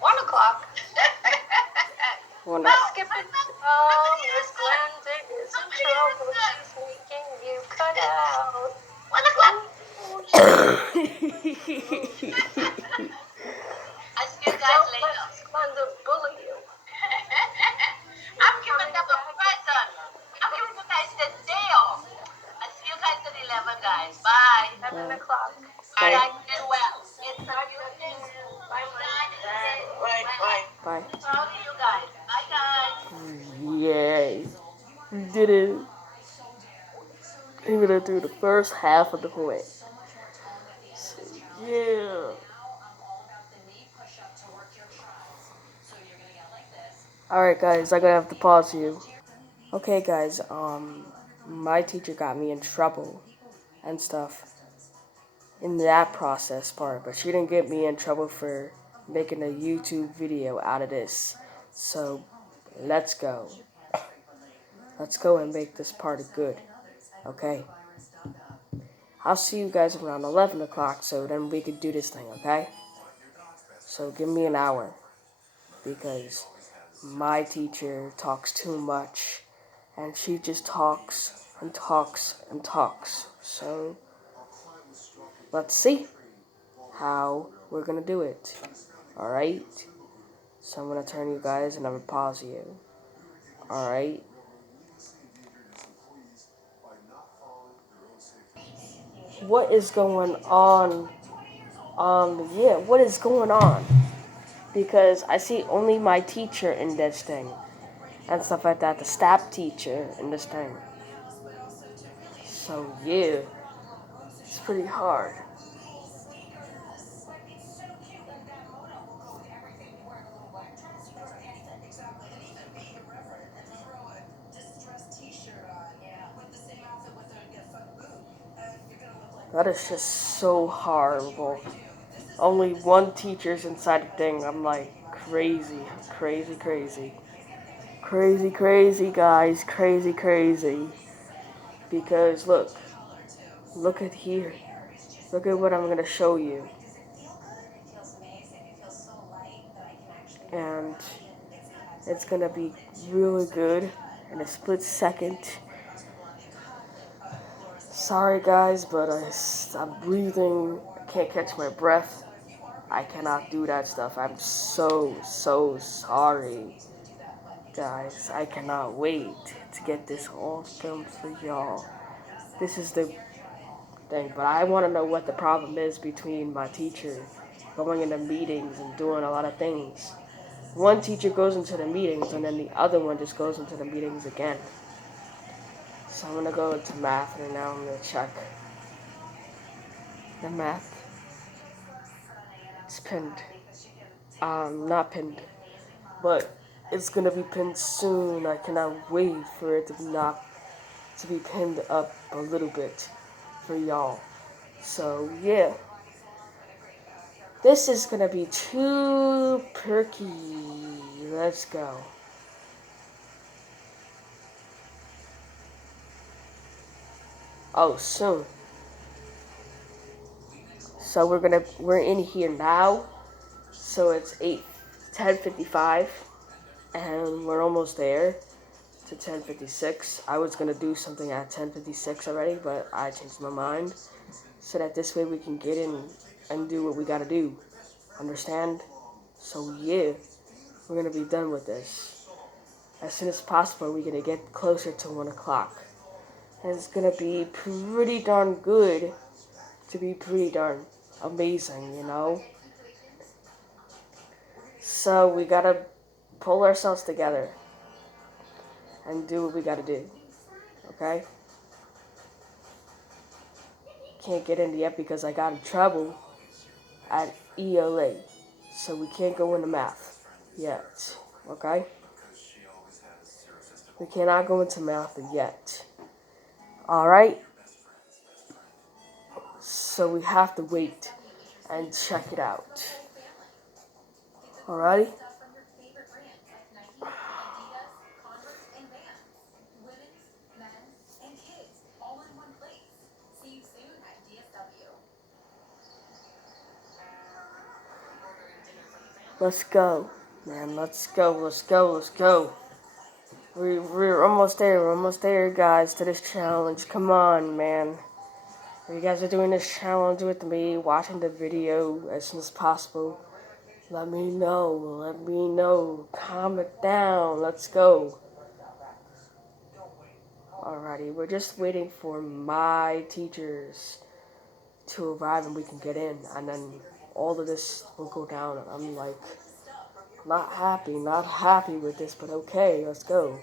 1 o'clock. Wanna- Skip it. Oh, Miss Glenda is in trouble. She's making you cut out. 1 o'clock. I see you guys Don't later. let Miss Glenda bully you. I'm giving them a present. I'm giving you guys the day off. I see you guys at 11, guys. Bye. 7 o'clock. I like Bye. Proud of you guys. Bye, guys. Yay. We did it. I'm gonna do the first half of the point. So, yeah. Alright guys, I'm gonna have to pause you. Okay guys, my teacher got me in trouble and stuff in that process part, but she didn't get me in trouble for making a YouTube video out of this. So, let's go. Let's go and make this party good. Okay? I'll see you guys around 11 o'clock, so then we can do this thing, okay? So give me an hour, because my teacher talks too much, and she just talks and talks and talks. So, let's see how we're gonna do it. Alright? So I'm gonna turn you guys and I'm gonna pause you. Alright? What is going on? Yeah, what is going on? Because I see only my teacher in this thing. And stuff like that. The staff teacher in this thing. So, yeah. It's pretty hard. That is just so horrible. Only one teacher's inside the thing. I'm like, crazy, crazy, crazy. Crazy, crazy, guys. Crazy, crazy. Because, look at here. Look at what I'm going to show you. And it's going to be really good in a split second. Sorry, guys, but I'm breathing. I can't catch my breath. I cannot do that stuff. I'm so sorry, guys. I cannot wait to get this all filmed for y'all. This is the thing, but I want to know what the problem is between my teacher going into meetings and doing a lot of things. One teacher goes into the meetings, and then the other one just goes into the meetings again. So I'm going to go into math, and now I'm going to check the math. It's pinned. Not pinned, but it's going to be pinned soon. I cannot wait for it to be pinned up a little bit for y'all. So, yeah. This is going to be too perky. Let's go. Oh, soon. So we're in here now. So it's 10:55 and we're almost there to 10:56. I was going to do something at 10:56 already, but I changed my mind. So that this way we can get in and do what we got to do. Understand? So yeah, we're going to be done with this. As soon as possible, we're going to get closer to 1 o'clock. And it's going to be pretty darn good to be pretty darn amazing, you know? So we got to pull ourselves together and do what we got to do. Okay? Can't get in yet because I got in trouble at ELA. So we can't go into math yet. Okay? We cannot go into math yet. Alright? So we have to wait and check it out. Alrighty? Let's go, man. Let's go. We're almost there, guys, to this challenge. Come on, man. If you guys are doing this challenge with me, watching the video as soon as possible, let me know. Calm it down. Let's go. Alrighty, we're just waiting for my teachers to arrive and we can get in, and then all of this will go down. I'm like, Not happy with this, but okay, let's go.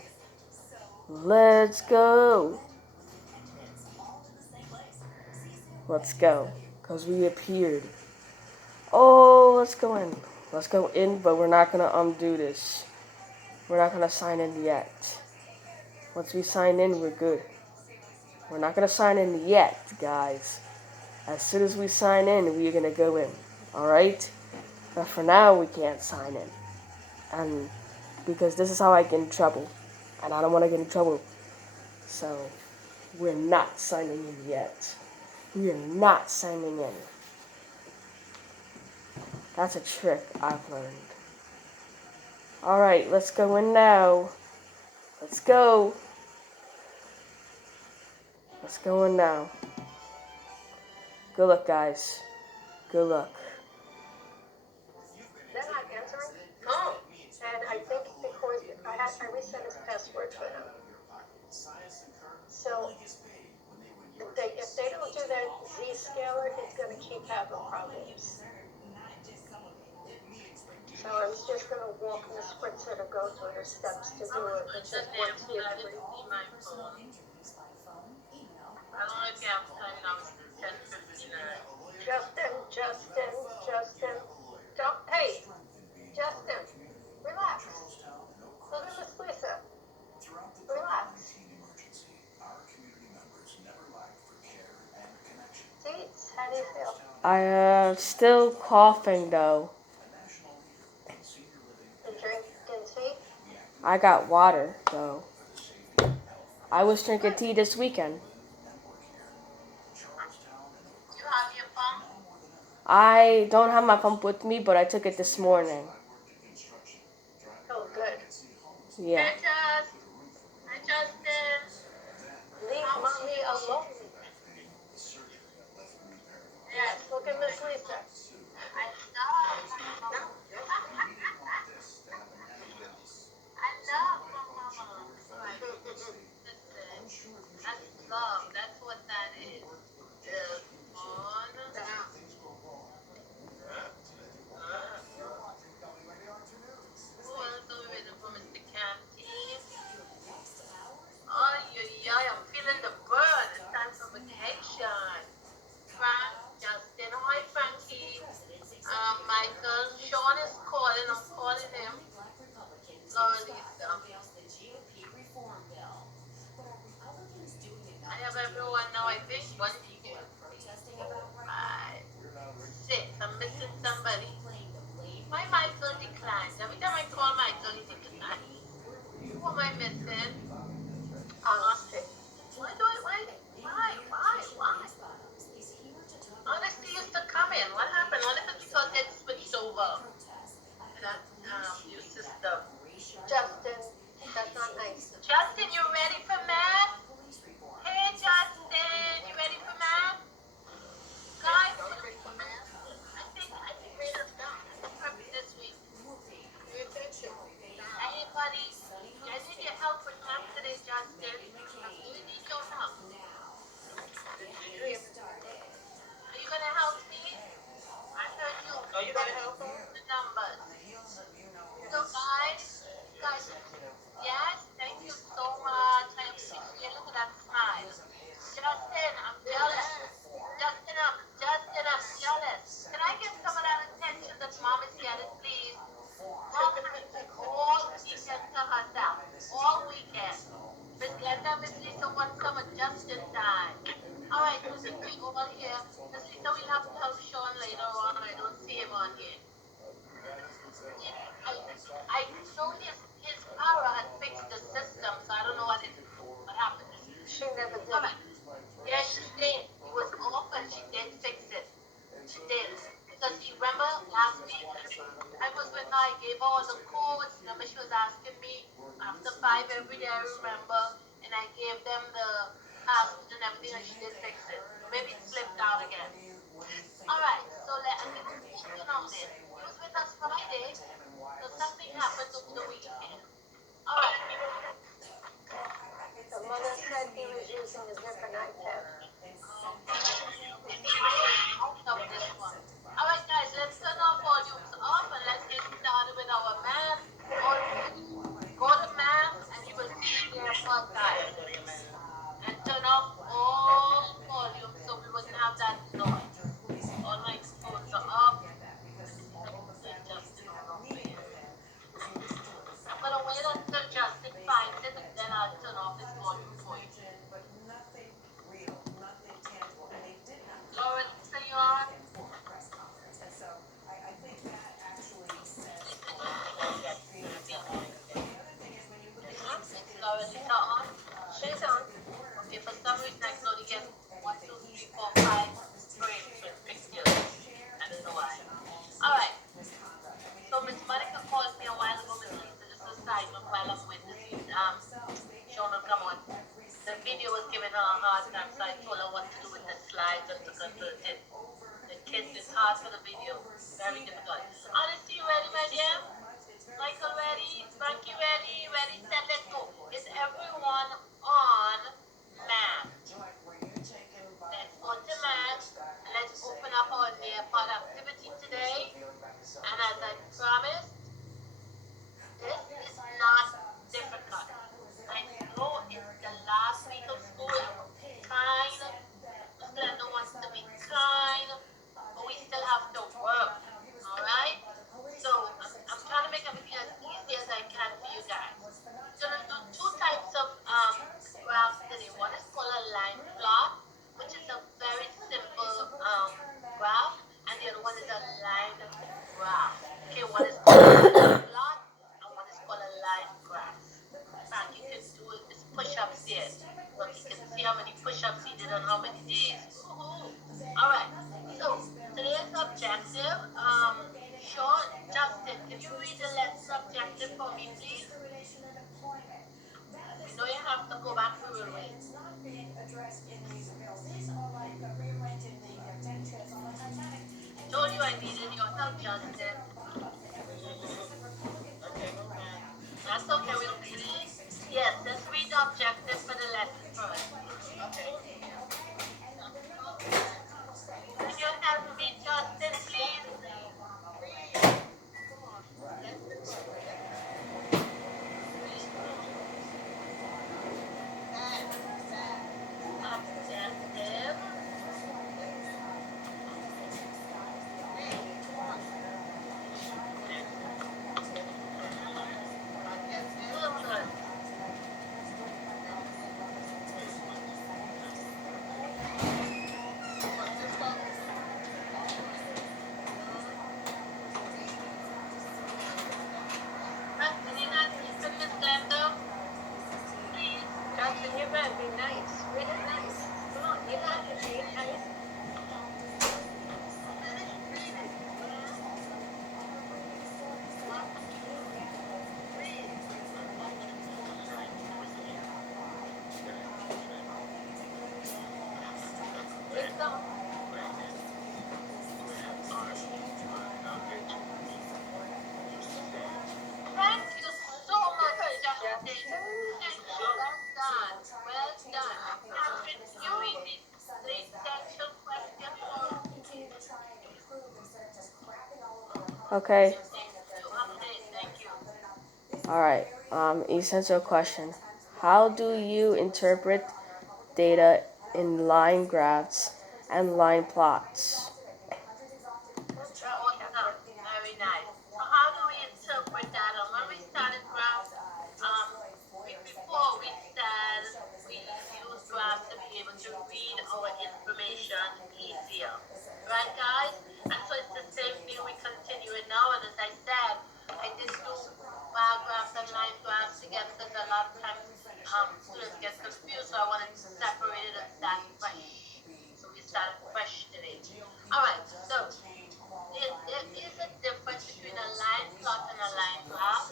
Let's go. Let's go. Because we appeared. Oh, let's go in. Let's go in, but we're not going to undo this. We're not going to sign in yet. Once we sign in, we're good. We're not going to sign in yet, guys. As soon as we sign in, we're going to go in. Alright? But for now, we can't sign in. And because this is how I get in trouble. And I don't want to get in trouble. So, we're not signing in yet. We are not signing in. That's a trick I've learned. Alright, let's go in now. Let's go. Let's go in now. Good luck, guys. Good luck. They're not answering. No. And I think because I reset his password for him. So if they don't do that Z-scaler, it's going to keep having problems. So I was just going to walk the spritzer to go through the steps to do it. It's just 1, 2, 3. I didn't see my phone. I don't know if you have time now. It's 10:59. Justin. Don't, hey, Justin, relax. Look at Miss Lisa. Relax. Deets, how do you feel? Still coughing though. Didn't see? I got water though. I was drinking tea this weekend. You have your phone? I don't have my pump with me, but I took it this morning. Oh, good. Yeah. Hey, Justin. Leave mommy alone. Yes, look at Miss Lisa. I know. I love my mama. Listen, that's love. That's what that is. Is on. Oh, let's go with the woman, the canteen. Oh, yeah, I'm feeling the burn. It's time for vacation. Frank, Justin, hi, Frankie. Michael, Sean is calling. I'm calling him. Laura Lisa. I have everyone now. I think 1, 2, 3, 4, 5, 6. I'm missing somebody. My Michael declined. Every time I call Michael, he declines. Who am I missing? Honesty. Why? Honesty used to come in. What happened? What if it's because they switched over to that new system? Justin, that's not nice. Justin, you ready for math? Hey, Justin, you ready for math? Guys, I think we're perfect this week. Anybody? I need your help with math today, Justin. I really need your help. Are you gonna help me? I heard you. Are you gonna help me? The numbers. So guys, yes, thank you so much. I appreciate. Look at that smile. Justin, I'm jealous. Justin, I'm jealous. Can I get some of that attention that mom is getting, please? Mom has all weekend to herself. All weekend. Miss Glenda, Miss Lisa wants some of Justin time. All right, Miss Lisa, over here. Miss Lisa, we'll have to help Sean later on. I don't see him on here. I know his power had fixed the system, so I don't know what happened. She never did. All right. Yes, she did. It was off and she did fix it. She did. Because you remember last week, I was with her, I gave her all the codes. Remember, she was asking me after 5 every day, I remember. And I gave them the passwords and everything, and she did fix it. Maybe it slipped out again. Alright, so let's get working on this. He was with us Friday, so something happened over the weekend. Alright. The mother said he was using a different iPad. Alright guys, let's turn our volumes off and let's get started with our math. good. Honesty, you ready, my dear? Michael ready? Frankie ready? Ready, set, let's go. Is everyone on math? Let's go to math. Let's open up our nearpod activity today. And as I promised, this is not difficult. I know it's the last week of school. Kind. Glenda wants to be kind, but we still have to work. Alright? So I'm trying to make everything as easy as I can for you guys. So I'm gonna do two types of graphs today. One is called a line plot, which is a very simple graph, and the other one is a line graph. Okay, one is called a line plot, and one is called a line graph. And you can do this push-ups there. Look, you can see how many push-ups he did on how many days. Alright, so today's objective, Sean, Justin, can you read the lesson objective for me, please? We know you have to go back through it. Told you I needed your help, Justin. That's okay, we'll read it. Yes, let's read the objective for the lesson first. Can you help me, Justin, please? Objective. Good. Can you not listen, Miss Glenda? Please. Justin, you better be nice. Read it nice. Come on, you got it. Read it nice. Let's go. Thank you so much, Justin. Thank you. Well done. Well done. Catherine, can you read the essential question for Okay. Thank you. Alright. Essential question. How do you interpret data in line graphs and line plots? Awesome. Very nice. So how do we interpret that? And when we started graphs, before we said we use graphs to be able to read our information easier. Right, guys? And so it's the same thing. We continue it now. And as I said, I did do bar graphs and line graphs together because a lot of times students get confused. So I wanted to separate it and start fresh. So we started fresh today. All right. So there is a difference between a line plot and a line graph.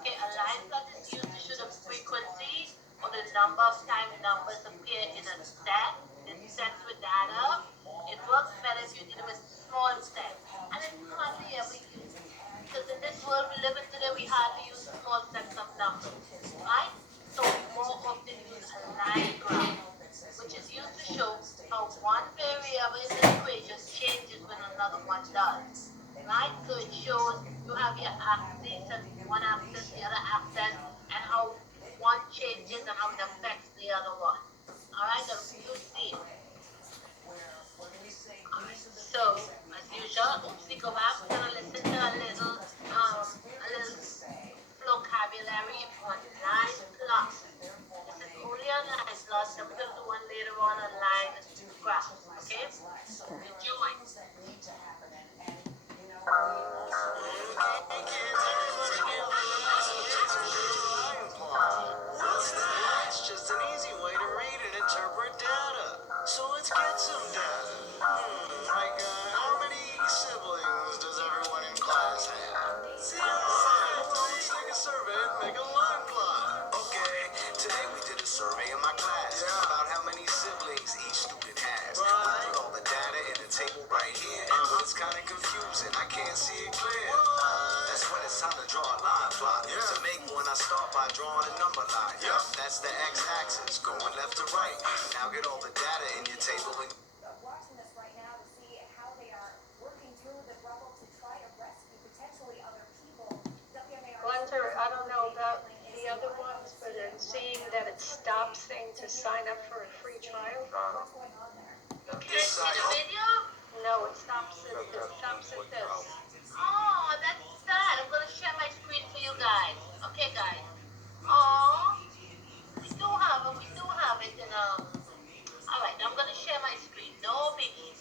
Okay, a line plot is used to show the frequency or the number of times numbers appear in a set. It sets with data. It works better if you deal with small sets. And it's hardly ever used. Because in this world we live in today, we hardly use small sets of numbers. Right? So we more often use a line graph, which is used to show how one variable in the equation changes when another one does. Right? So it shows you have your axis and one axis, the other axis, and how one changes and how it affects the other one. Alright, so you see. So, as usual, we go back, we're gonna listen to a little vocabulary on line plot. This is only on line plot, then we're gonna do one later on line graph. Okay? Enjoy. It's just an easy way to read and interpret data. So let's get some data. Like, how many siblings does everyone in class have? see it clear. That's when it's time to draw a line plot. To make one, I start by drawing a number line. That's the x-axis, going left to right. Now get all the data in your table and watching this right now to see how they are working through the rubble to try to rescue potentially other people. Hunter, I don't know about the other ones, but I'm seeing that it stops saying to sign up for a free trial. What's going on there? You can't see the video? No, it stops at this. Oh, that's sad. I'm gonna share my screen for you guys. Okay, guys. Oh, we do have it in Alright, I'm gonna share my screen. No biggie.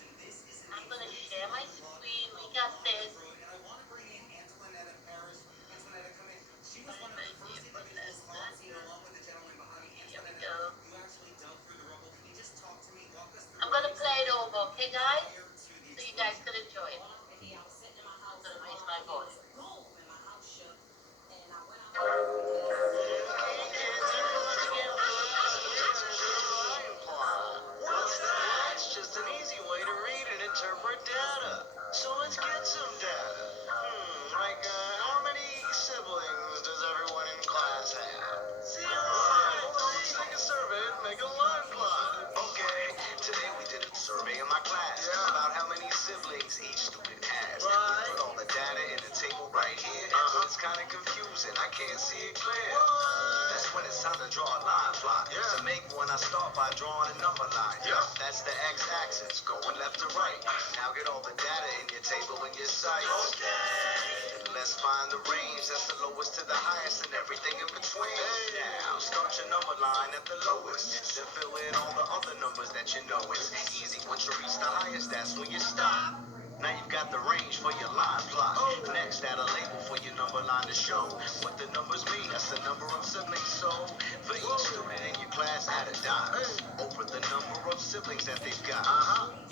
I'm gonna share my screen. We got this. Here we go. I'm gonna play it over, okay guys? So you guys can enjoy it. I'm gonna raise my voice. It's just an easy way to read and interpret data. So let's get some data. Like, how many siblings does everyone in class have? 0. Let's take a survey and make a line plot. Okay, today we did a survey in my class about how many siblings each student has. We put all the data in the table right here, but it's kind of confusing. I can't see it clear. That's when it's time to draw a line plot. To make one, I start by drawing a number line. That's the x-axis, going left to right. Now get all the data in your table in your sight. Let's find the range. That's the lowest to the highest and everything in between. Now start your number line at the lowest. Then fill in all the other numbers that you know. It's easy once you reach the highest. That's when you stop. Now you've got the range for your line plot. Next, add a label for your number line to show what the numbers mean. That's the number of siblings. So for each student in your class, add a dot over the number of siblings that they've got.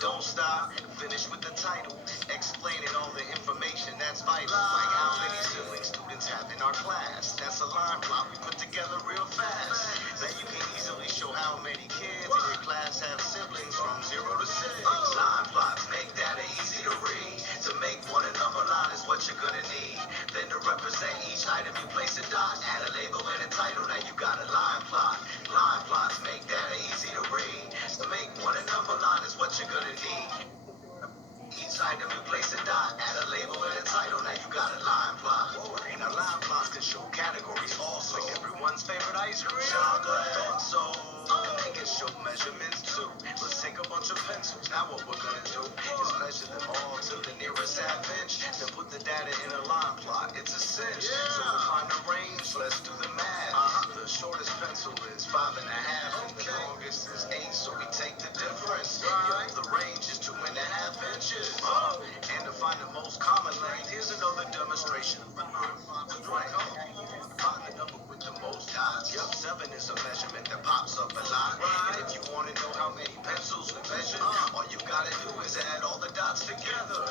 Don't stop. Finish with the title, explaining all the information that's vital, like how many siblings students have in our class. That's a line plot we put together real fast. Then you can easily show how many kids in your class have siblings from 0 to 6. Line plots make data easy to read. To make one, a number line is what you're gonna need. Then to represent each item, you place a dot, add a label and a title. Now you got a line plot. Line plots make data easy to read. To make one, a number line is what you're gonna need. Each item you place a dot, add a label and a title. Now you got a line plot. Now line plots can show categories also. Like everyone's favorite ice cream. Chocolate. Thought so. They can show measurements too. Let's take a bunch of pencils. Now what we're gonna do is measure them all to the nearest half inch. Then put the data in a line plot. It's a cinch. So we'll find the range. Let's do the math. The shortest pencil is 5.5 and the longest is 8. So we take the difference. The range is 2.5 inches. And to find the most common length, here's another demonstration of a line plot with range. Find the number with the most dots. 7 is a measurement that pops up a lot. And if you want to know how many pencils we measured, all you gotta do is add all the dots together.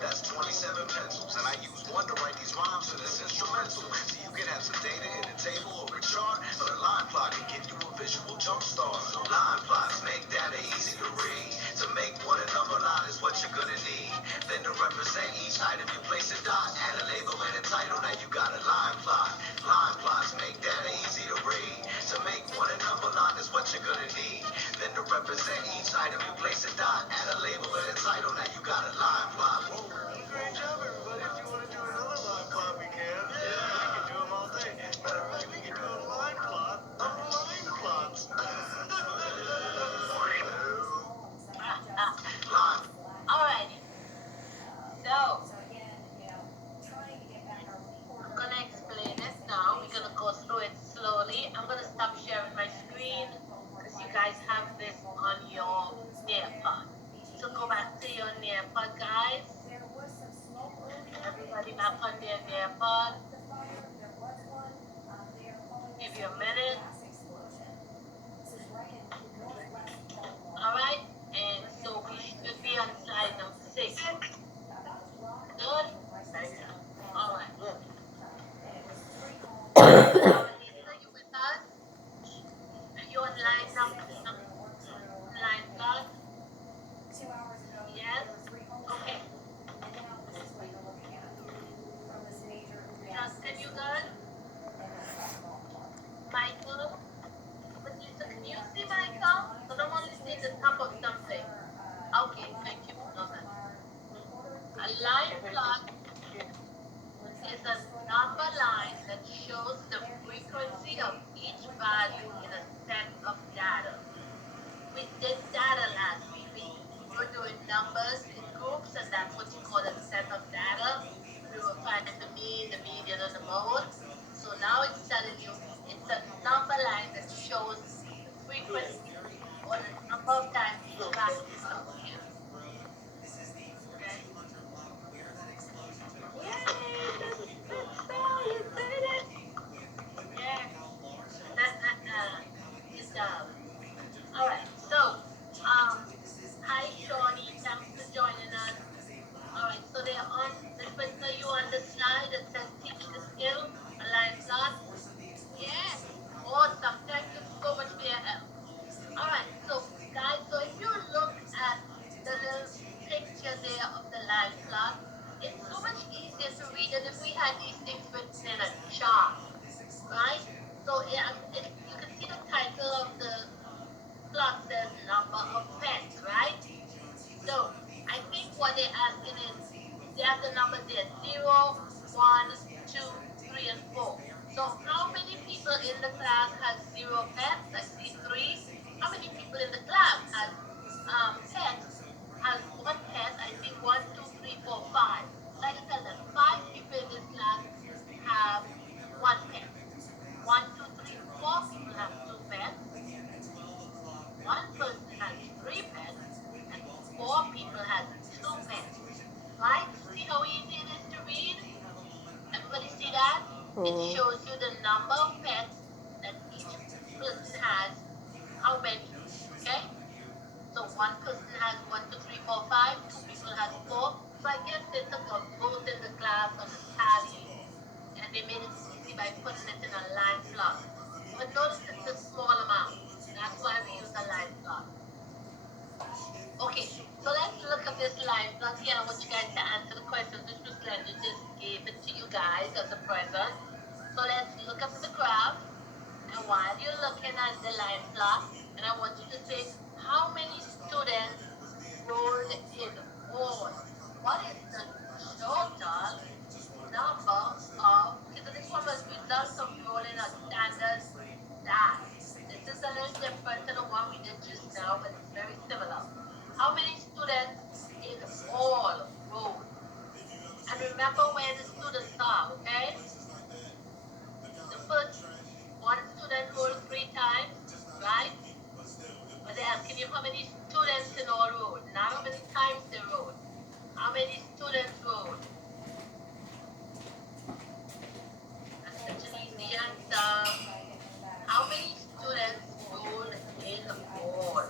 That's 27 pencils. And I use one to write these rhymes for this instrumental. So you can have some data in a table or a chart, but a line plot can give you a visual jump start. Line plots make data easy to read. To make one, a number line is what you're gonna need. Then to represent each item, you place a dot, add a label and a title. Now you got a line plot. Line plots make data easy to read. To make one, a number line is what you're gonna need. Then to represent each item, you place a dot, add a label and a title. Now you got a line plot. Great job, everybody. If you want to do another line plot, we can. We can do them all day. Matter of fact, we can do a line plot of line plots. Alrighty. So, I'm gonna explain it now. We're gonna go through it slowly. I'm gonna stop sharing my screen because you guys have this on your Nearpod. So go back to your Nearpod, guys. Everybody back on their Nearpod. Give you a minute. Alright, and so we should be on slide number 6. Good? Alright. Lisa, you with us? Are you on line number line plus? Yes? Okay. line plot is a number line that shows the frequency of each value in a set of data. We did data last week. We were doing numbers in groups, and that's what you call a set of data. We were finding the mean, the median, and the mode. So now it's telling you it's a number line that shows the frequency or the number of times each value appears. Okay? Yay! Good spell, you did it! Yeah. Good job. All right. So, hi Shawnee, thanks for joining us. All right. So they're on the Twitter. You on the slide that says teach the skill, align plot. Yeah. Awesome. Thank you so much for your help. All right. So guys, so if you look at the little picture there of the line plot, it's so much easier to read than if we had these things written in a chart, right? So yeah, you can see the title of the plot says number of pets, right? So I think what they're asking is they have the numbers there 0, 1, 2, 3, and 4. So how many people in the class has 0 pets? I see 3. How many people in the class has pets? Has 1 pet? I see 1, 2, 3, 4, 5. So I can tell that 5 people in this class have 1 pet. 1, 2, 3, 4 people have 2 pets. 1 person has 3 pets, and 4 people has 2 pets. Right? See how easy it is to read? Everybody see that? It shows you the number of pets that each person has, how many. Okay? So 1 person has 1, 2, 3, 4, 5. 2 people has 4. So I guess they took a vote in the class on the tally, and they made it easy by putting it in a line plot. But notice it's a small amount. That's why we use a line plot. Okay, so let's look at this line plot here. I want you guys to answer the questions which Miss Glenda just gave it to you guys as a present. So let's look at the graph. And while you're looking at the line plot, and I want you to say how many students rolled in all. What is the total number of, okay, so this one was results of rolling a standard die. This is a little different than the one we did just now, but it's very similar. How many students in all rolled? And remember where the students are, okay? The first one student rolled 3 times, right? But they're asking you how many students in all rolled, not how many times they rolled. How many students rolled? That's such an easy answer. How many students rolled in all?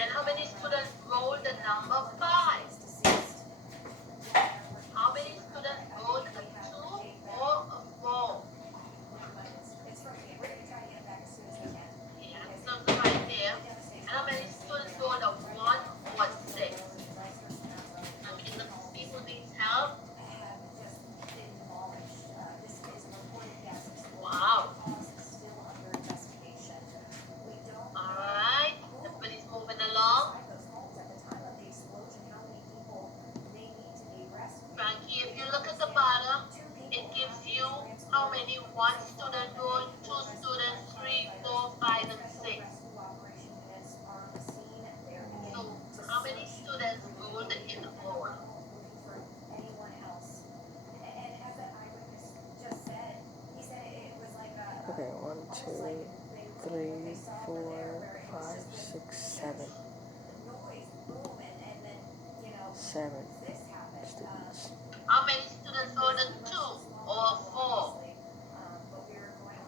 And how many students rolled the number 5? How many students rolled a 2 or a 4? The answer's right there. And how many students rolled a 1 or a 6? Okay, let's see who needs help. Wow. Alright, everybody's moving along. Frankie, if you look at the bottom, it gives you how many 1 student rolled, 2 students, 3, 4, 5, and 6. So how many students rolled in all? Okay, 1, 2, 3, 4, 5, 6, 7. 7 students. How many students rolled a 2 or 4?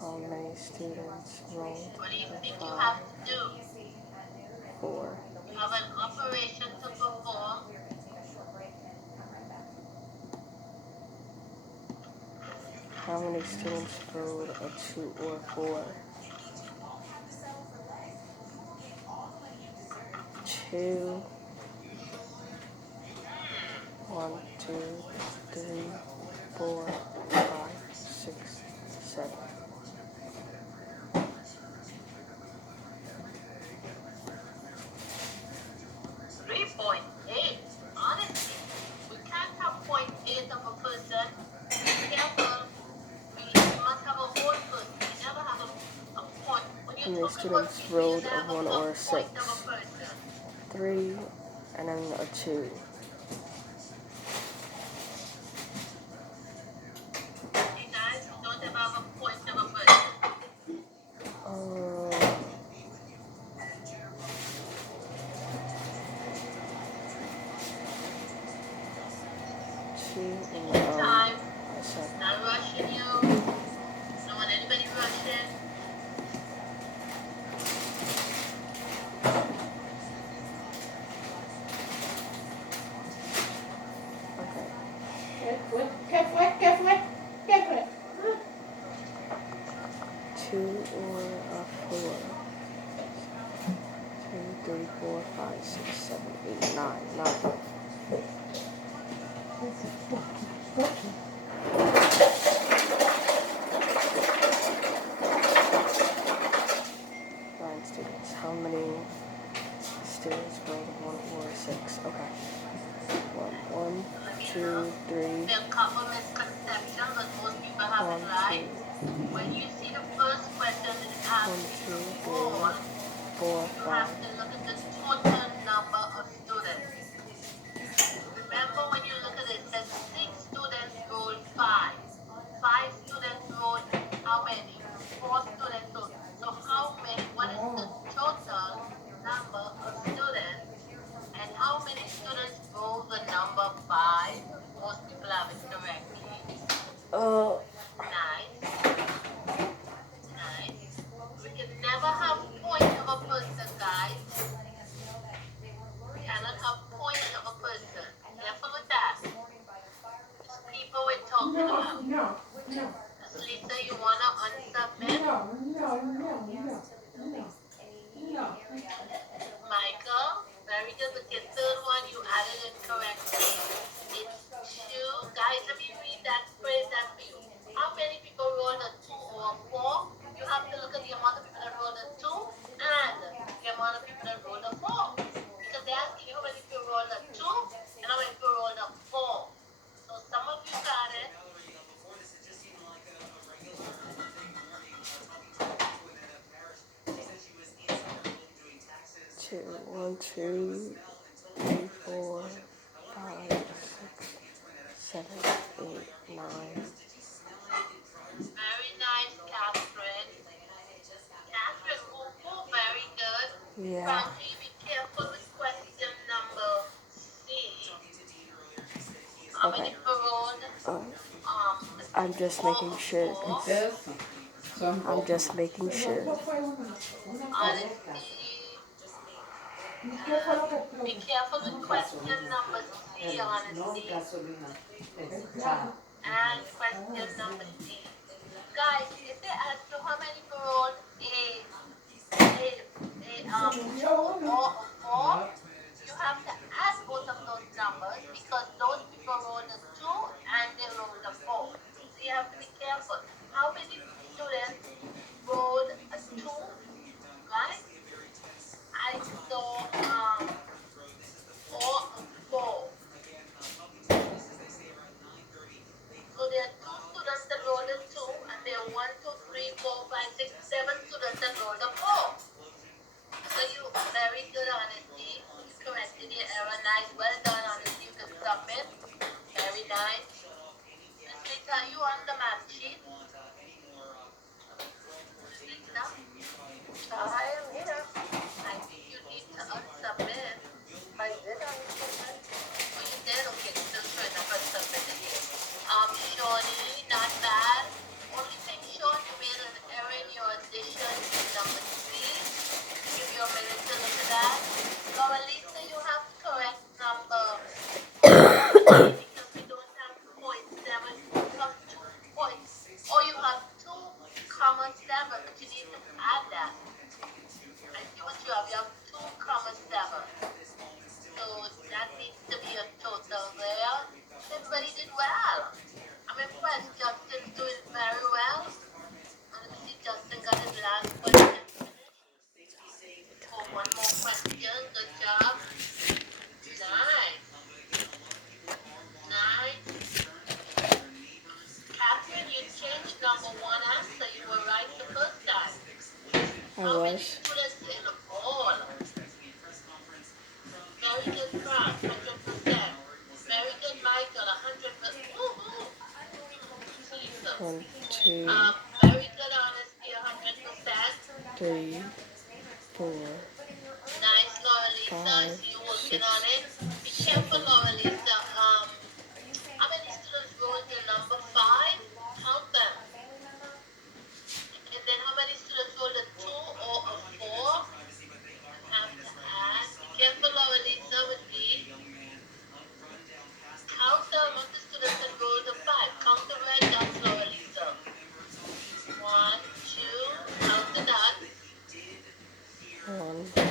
How many students rolled What do you think a you 5? have to do? 4. You have an operation to perform. How many students rolled a 2 or 4? 2. 1, 2, 3, 4, 5, 6, 7. 3.8. students rolled a 1 or a 6. Point of a person. 3, and then a 2. Okay, guys, we don't have a point of a person. 2 and Time. a 7. Not rushing you. Don't want anybody rushing. Okay. ¿Qué fue? 2 or a 4. 2, 3, 4, 5, 6, 7, 8, 9. 9. Nine students. How many students rolled a 1 or a 6? Okay. 1, 2, 3. There are a couple misconceptions, but most people have 1, it right. 2, When you see the first question that it asks 1, 2, you 3, all, 4, you 5. have to look at the total number of students. Remember when you look at it, it says 6 students rolled 5. 5 students rolled how many? 4 students rolled. So how many, what is the total number of students? And how many students rolled the number 5? Most people have it correctly. Nice. Nice. We can never have point of a person, guys. We cannot have point of a person. Careful with that. It's people we're talking about. Lisa, you wanna unsubmit? Michael, very good. With your third one, you added it correctly. It's 2. Guys, let me read that phrase that for you. How many people rolled a 2 or a 4? You have to look at the amount of people that rolled a 2 and the amount of people that rolled a 4. Because they're asking you how many people rolled a 2 and how many people rolled a 4. So some of you got it. 2, 1, 2, 3, 4, 5, 6, 7, 8, 9. Very nice, Catherine. Catherine, very good. Yeah. Frankie, be careful with question number C. How many Okay. people rolled? I'm just making sure. I'm just making sure. Honesty. Be careful with question number C, honesty. And question number D. Guys, if they ask you how many people rolled a 2 or a 4, you have to add both of those numbers because those people rolled a 2 and they rolled a 4. So you have to be careful. How many students rolled a 2, right? I saw 4 a 4. So there are 2 students that rolled a 2 and there are 1, 2, 3, 4, 5, 6, 7 students that rolled a 4. So you very good, Honesty. You corrected your error. Nice. Well done, Honesty. You can submit. Very nice. Miss Lisa, are you on the math sheet? Miss Lisa? I am here. I think you need to unsubmit. I did unsubmit. Oh, you did? Okay, still showing up unsubmitted here. Shawnee, not bad. Only thing, Sean, you made an error in your addition in number 3. Give you a minute to look at that. Laura Lisa, you have to correct number because we don't have 0.7. You have 2 points. Or you have 2 comma 7, but you need to add that. I see what you have. You have 2 comma 7. So that needs to be a total there. Everybody did well. I'm impressed. Justin's doing very well. And let me see, Justin got his last question finished. Oh, one more question. Good job. Nice. Nice. Catherine, you changed number 1 answer. You were right the first time. I How many was. 1, 2, Very good honesty, 100%. 3, 4, Nice, Laura Lisa. I 5, see you working 6, on it. Be 7, careful, Laura Lisa. How many students rolled the number 5? Count them. And then how many students rolled a 2 or a 4? Have to add. Be careful, Laura Lisa, with these. Count the amount of students that rolled a 5. Count the red dots, Laura Lisa. 1, 2. Count the dots. 1.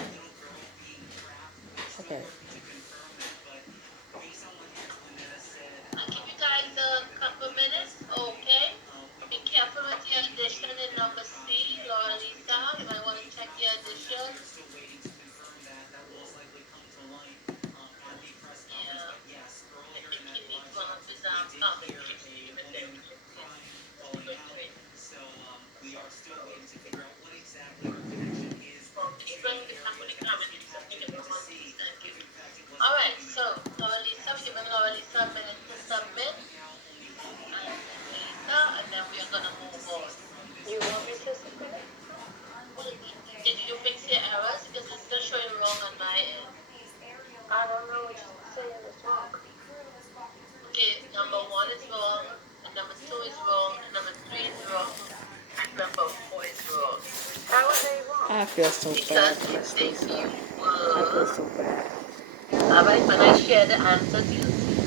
Okay. I'll give you guys a couple minutes, okay? Be careful with your addition in number C, Laura Lisa. You might want to check your addition. Yeah. I think he needs one of his comments. Even then, Alright, so Laura Lisa, we're giving Laura Lisa a minute to submit. Lisa, and then we are gonna move on. You want me to submit it? Did you fix your errors? Because it's still showing wrong on my end. I don't know what you're saying is wrong. Okay, number 1 is wrong, and number 2 is wrong, and number 3 is wrong, and number 4 is wrong. How are they wrong? I feel so bad, Because Miss they Lisa. you I feel so bad. Alright, when I share the answers, you'll see.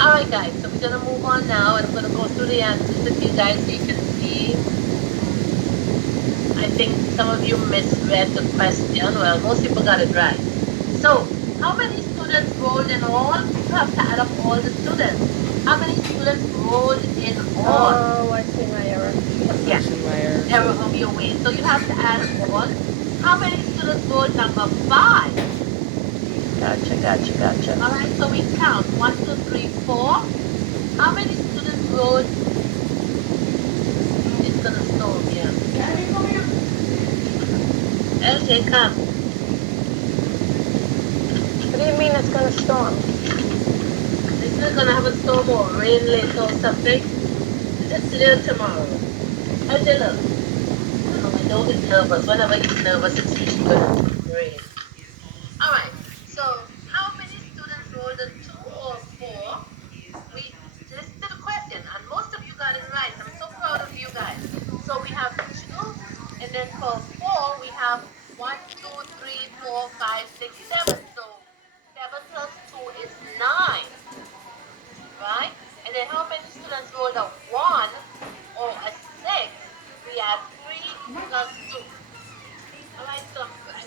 Alright guys, so we're gonna move on now, and I'm gonna go through the answers with you guys so you can see. I think some of you misread the question. Well, most people got it right. So, how many students rolled in all? You have to add up all the students. How many students rolled in all? Oh, I see my error. Yeah, That's in my error. error of your way. So you have to add all. How many students rolled number 5? Gotcha. Alright, so we count. 1, 2, 3, 4. How many students rolled? It's gonna storm here. LJ, come. What do you mean it's gonna storm? This is gonna have a storm or rain later or something. Is it today or tomorrow? LJ, look. Oh, I know he's nervous. Whenever he's nervous, it's usually gonna rain. Alright, so how many students rolled a 2 or 4? We listed the question, and most of you got it right. I'm so proud of you guys. So we have 2, and then for 4, we have 1, 2, 3, 4, 5, 6, 7. So 7 plus 2 is 9, right? And then how many students rolled a 1 or a 6? We have 3 plus 2. Alright, so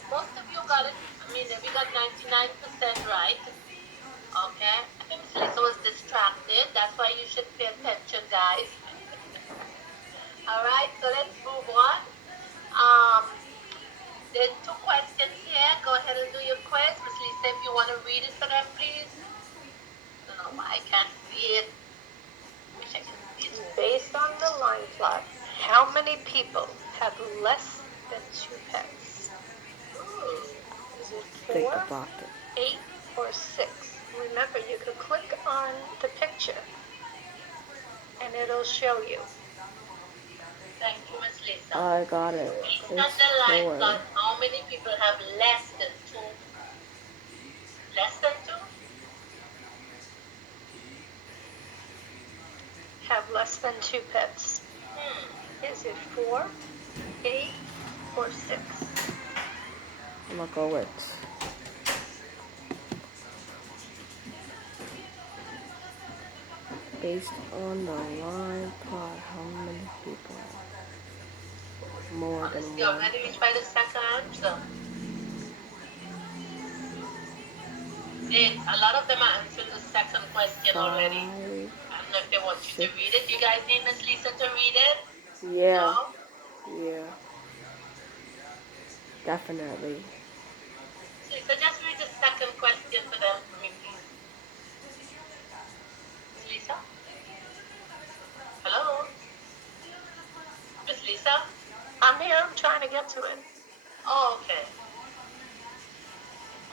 most of you got it. I mean, we got 99% right. Okay? I think Miss Lisa was distracted. That's why you should pay attention, guys. Alright, so let's move on. There's 2 questions here. Go ahead and do your quiz. Miss Lisa, if you want to read it for them, please. I don't know why I can't see it. Wish I could see it. Based on the line plot, how many people have less than 2 pets? Is it Think 4, about it. 8, or 6? Remember, you can click on the picture and it'll show you. Thank you, Miss Lisa. I got it. Based It's on the line 4. plot, how many people have less than 2? Less than 2? Have less than 2 pets. Is it 4, 8, or 6? I'm gonna go with based on the line plot, how many people? More than You 1. already reached by the second answer. A lot of them are answering the second question already. 5. I don't know if they want you to read it. You guys need Miss Lisa to read it? Yeah. No? Yeah. Definitely. So just read the second question for them for me, please. Miss Lisa? Hello? Miss Lisa? I'm here, I'm trying to get to it. Oh, okay.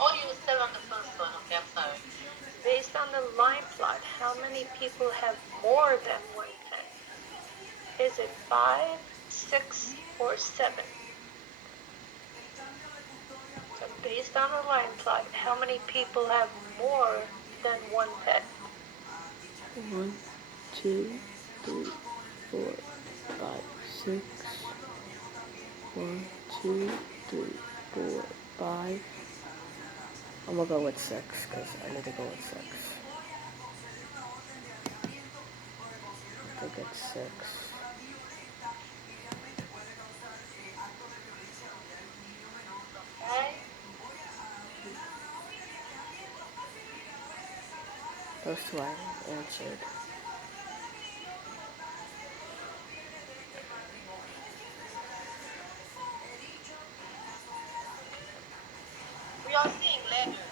Oh, you were still on the first one. Okay, I'm sorry. Based on the line plot, how many people have more than 1 pet? Is it 5, 6, or 7? So based on a line plot, how many people have more than one pet? 1, 2, 3, 4, 5, 6. 1, 2, 3, 4, 5. I'm gonna go with 6 because I need to go with 6. I think it's 6. Okay? Those two I answered. We are seeing letters.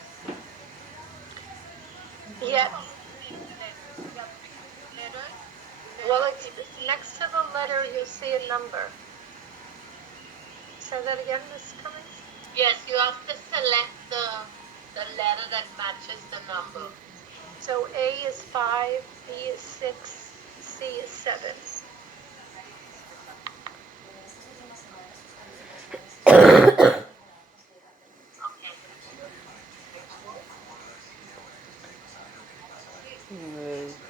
Yeah. We have letters. Well, it's next to the letter, you'll see a number. Say that again, Miss Cummings? Yes, you have to select the letter that matches the number. So A is 5, B is 6, C is 7. Okay.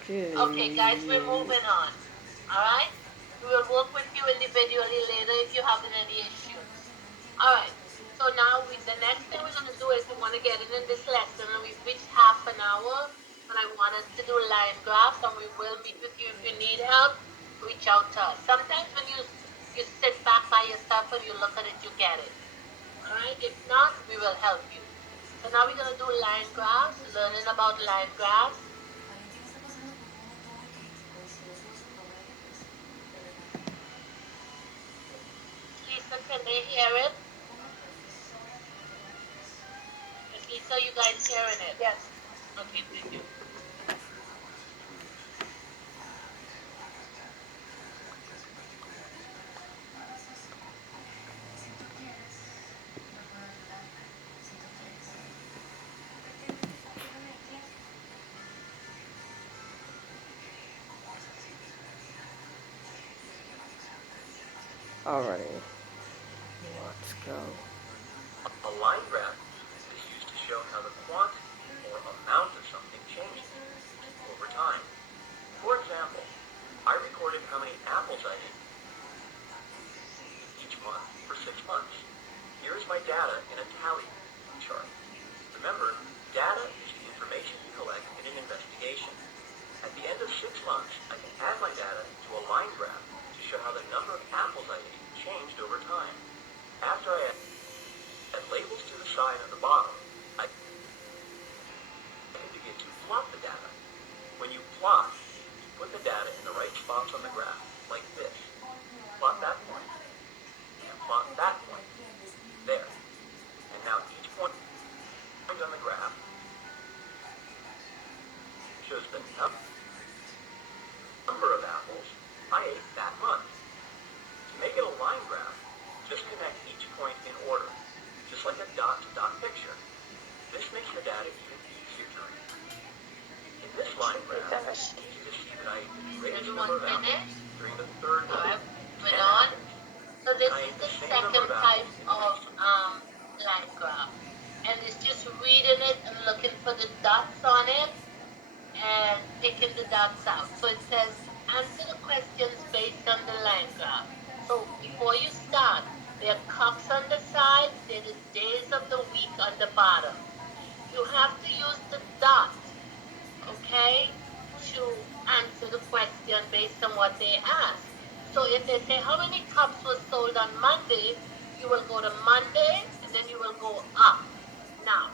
Okay. Okay, guys, we're moving on. Alright? We will work with you individually later if you have any issues. Alright. So now the next thing we're gonna do is we want to get in this lesson, and we've reached half an hour, and I want us to do line graphs, and we will meet with you if you need help. Reach out to us. Sometimes when you sit back by yourself and you look at it, you get it. Alright? If not, we will help you. So now we're gonna do line graphs, learning about line graphs. Lisa, can they hear it? Miss Lisa, you guys hearing it? Yes. Okay, thank you. Alrighty. Let's go. A line graph is used to show how the quantity or amount of something changes over time. For example, I recorded how many apples I ate each month for 6 months. Here is my data in a tally chart. Remember, data is the information you collect in an investigation. At the end of 6 months, I can add my data to a line graph to show how the number of apples I ate changed over time. After I add labels to the side and the bottom, I can begin to plot the data. When you plot, you put the data in the right spots on the graph, like this. Plot that point, and plot that point. There. And now each point on the graph shows the number of apples I ate that month. To make it a line graph, just connect each point in order, just like a dot-to-dot picture. This makes the data even easier to read. In this line graph, it's easy to see that I ate the greatest number of apples during the third month. Alright, moving on. So this is the second type of line graph. And it's just reading it and looking for the dots on it and picking the dots out. So it says, answer the questions based on the line graph. So before you start, there are cups on the sides, there are the days of the week on the bottom. You have to use the dot, okay, to answer the question based on what they ask. So if they say how many cups were sold on Monday, you will go to Monday and then you will go up. Now,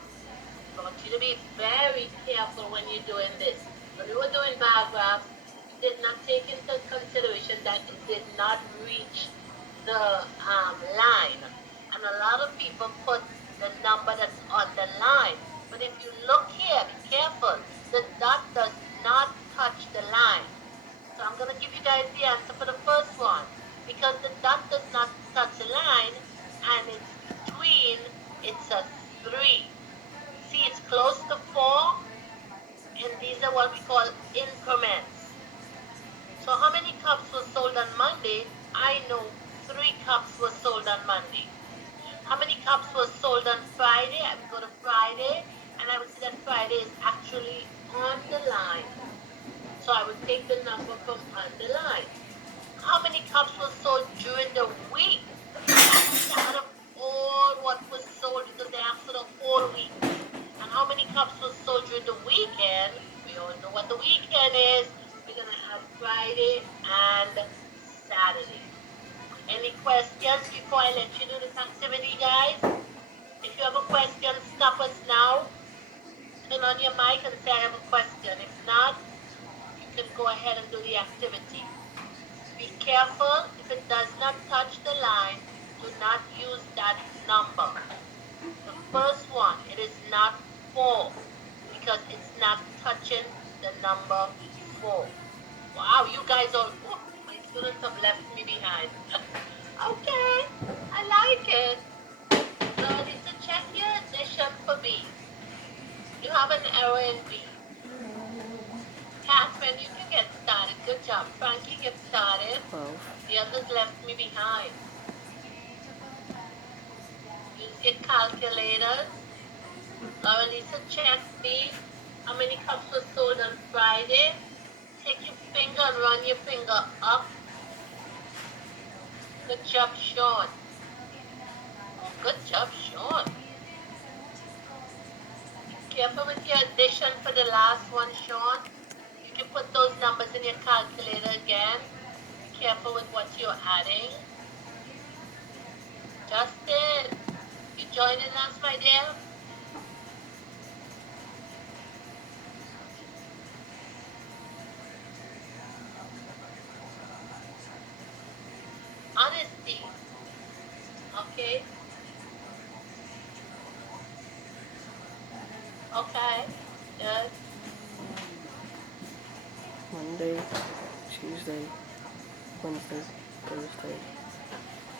I want you to be very careful when you're doing this. When we were doing bar graphs, we did not take into consideration that it did not reach the line. And a lot of people put the number that's on the line. But if you look here, be careful. The dot does not touch the line. So I'm going to give you guys the answer for the first one. Because the dot does not touch the line and it's between, it's a 3. See, it's close to 4, and these are what we call increments. So So how many cups were sold on Monday? I know 3 cups were sold on Monday. How many cups were sold on Friday? I would go to Friday and I would see that Friday is actually on the line. So I would take the number from on the line. How many cups were sold during the week? Actually, out of all what was sold because they asked for the whole week. And how many cups were sold during the weekend? We all know what the weekend is. We're going to have Friday and Saturday. Any questions before I let you do this activity, guys? If you have a question, stop us now. Turn on your mic and say, I have a question. If not, you can go ahead and do the activity. Be careful. If it does not touch the line, do not use that number. The first one, it is not 4 because it's not touching the number 4. Wow, you guys all, my students have left me behind. Okay, I like it. So I need to check your addition for B. You have an error in B. Catherine, you can get started. Good job. Frankie, get started. 12. The others left me behind. Use your calculators. Laura Lisa, check B. How many cups were sold on Friday? Take your finger and run your finger up. Good job, Sean. Oh, good job, Sean. Careful with your addition for the last one, Sean. You can put those numbers in your calculator again. Be careful with what you're adding. Justin, you joining us, my dear? Honesty. Okay. Okay. Good. Monday, Tuesday, Wednesday, Thursday,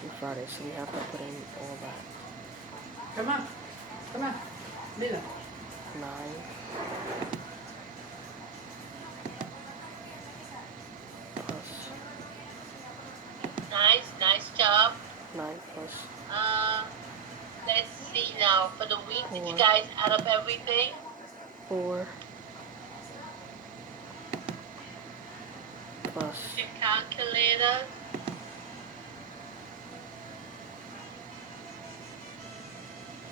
and Friday. So we have to put in all that. Come on. Come on. Mira. 9 plus Nice job. 9 plus Let's see now. For the week, did you 4. guys add up everything? 4 plus Your calculator.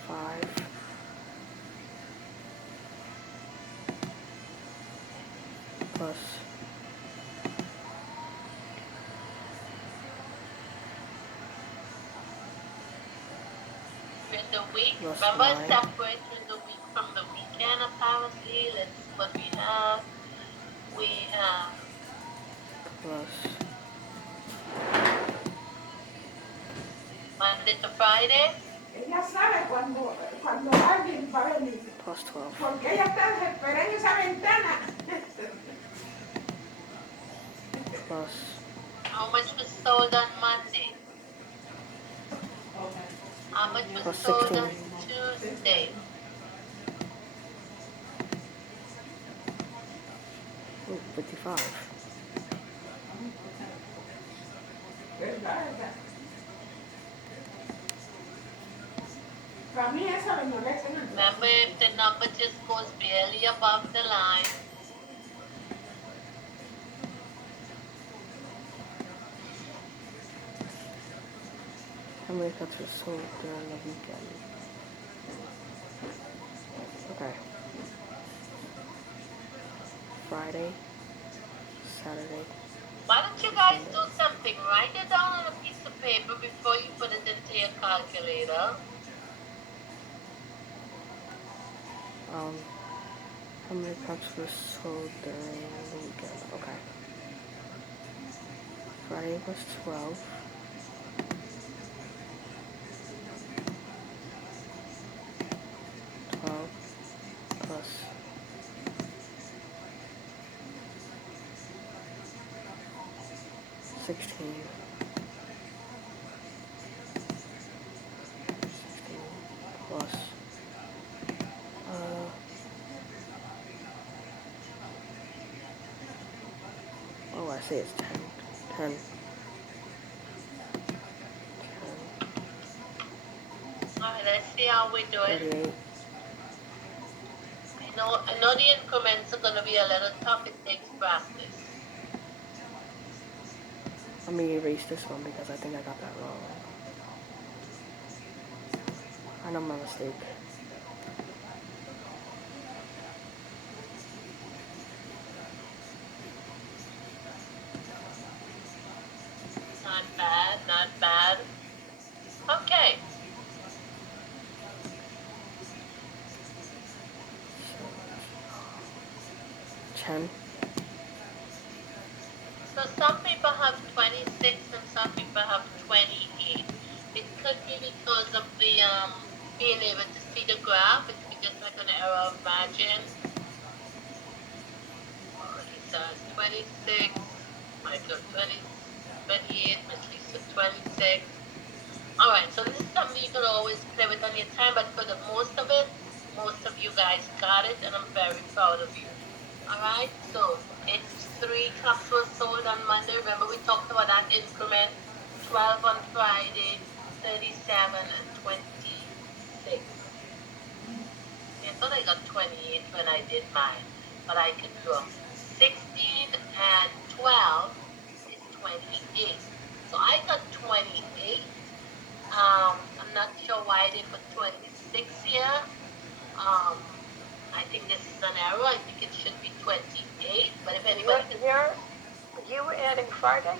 5 plus In the week. Plus Remember, 9. separating the week from the weekend, apparently. Let's see what we have. We have plus Monday to Friday. Ella sabe cuando alguien va a venir. plus 12 Porque ella está desesperada en esa ventana. plus How much was sold on Monday? How much was Plus sold 16. on Tuesday? ooh, 55. ¿Verdad? Para mí eso me molesta. Remember, if the number just goes barely above the line, How many cups were sold during the weekend? Okay. Friday, Saturday. why don't you guys do something? Write it down on a piece of paper before you put it into your calculator. How many cups were sold during the weekend? Okay. Friday was 12. Plus 16 plus I I say it's 10. 10. Alright, let's see how we're doing. 38. I know the increments are gonna be a little tough. It takes practice. Let me erase this one because I think I got that wrong. I know my mistake. Not bad, not bad. Okay. Chen. So some people have 26 and some people have 28. It could be because of the being able to see the graph. It could be just like an error of margin. He says 26, Michael 20, 28, Miss Lisa 26. Alright, so this is something you can always play with on your time, but for the most of it, most of you guys got it, and I'm very proud of you. Alright, so it's 3 cups were sold on Monday. Remember we talked about that increment. 12 on Friday, 37 and 26. I thought I got 28 when I did mine, but I could do 16 and 12 is 28. So I got 28. I'm not sure why they put 26 here. I think this is an error. I think it should be 28. But if anybody You were adding Friday?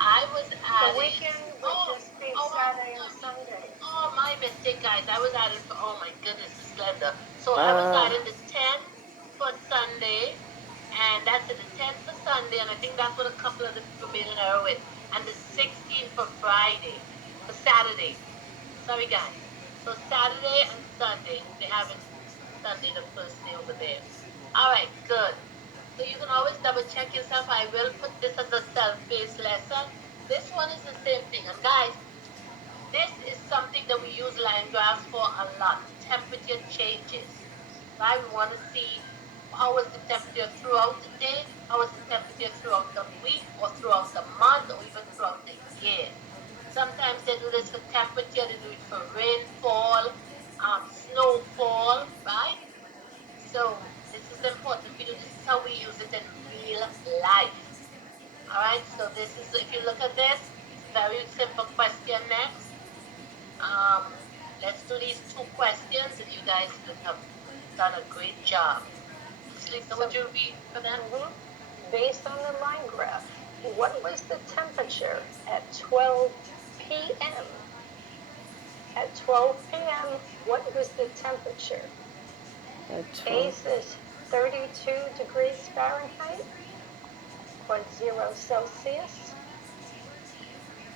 I was The adding. weekend would just be Saturday and Sunday. Oh, my mistake, guys. I was adding for, oh my goodness, Slender. So I was adding the 10 for Sunday, and that's it, the 10 for Sunday, and I think that's what a couple of the people made an error with. And the 16 for Friday, for Saturday. Sorry, guys. So Saturday and Sunday, they have it Sunday, the first day over there. Alright, good. So you can always double check yourself. I will put this as a self-paced lesson. This one is the same thing. And guys, this is something that we use line graphs for a lot. Temperature changes. Right? We want to see how was the temperature throughout the day, how was the temperature throughout the week, or throughout the month, or even throughout the year. Sometimes they do this for temperature, they do it for rainfall, snowfall, right? So this is important. This is how we use it in real life. Alright, so this is, if you look at this, very simple question next. Let's do these 2 questions and you guys have done a great job. Lisa, would you read for them? Based on the line graph, what was the temperature at 12 p.m.? At 12 p.m., what was the temperature? A says 32 degrees Fahrenheit or 0 Celsius.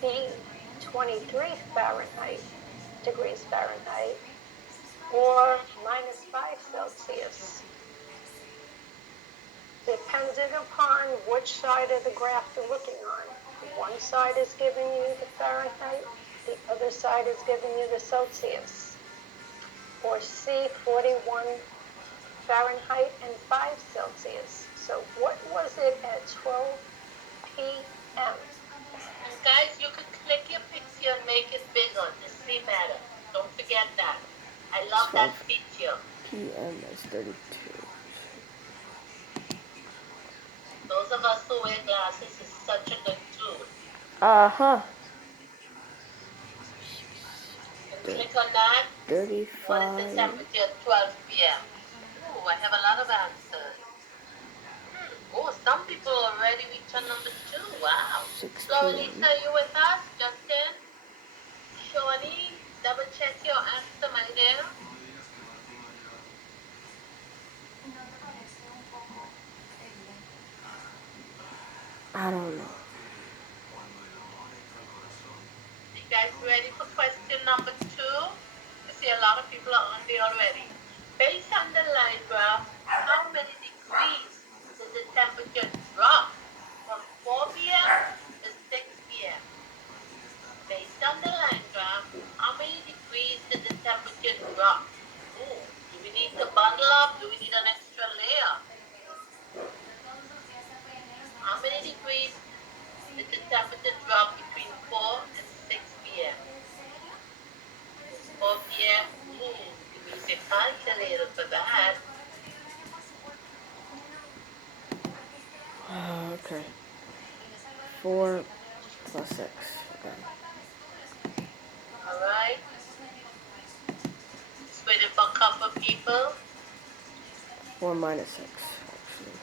B, 23 degrees Fahrenheit or -5 Celsius. Depending upon which side of the graph you're looking on. One side is giving you the Fahrenheit, the other side is giving you the Celsius. Or C, 41 Fahrenheit and 5 Celsius. So what was it at 12 p.m.? And guys, you could click your picture and make it bigger to see better. Don't forget that. I love that feature. PM is 32. Those of us who wear glasses is such a good tool. Uh-huh. Click on that. 35. What is the temperature at 12 p.m.? Oh, I have a lot of answers. Oh, some people already reached on number 2. Wow. 16. So, Lisa, you with us? Justin? Shawnee? Double check your answer, my dear. I don't know. You guys ready for question number 2? I see a lot of people are on there already. Based on the line graph, how many degrees does the temperature drop from 4 p.m. to 6 p.m.? Based on the line graph, how many degrees does the temperature drop? Ooh, do we need to bundle up? Do we need an extra layer? How many degrees. The temperature drop between 4 and 6 p.m. 4 p.m. You use your calculator for that. Okay. 4 plus 6. Okay. All right. Just waiting for a couple of people. 4 minus 6, actually.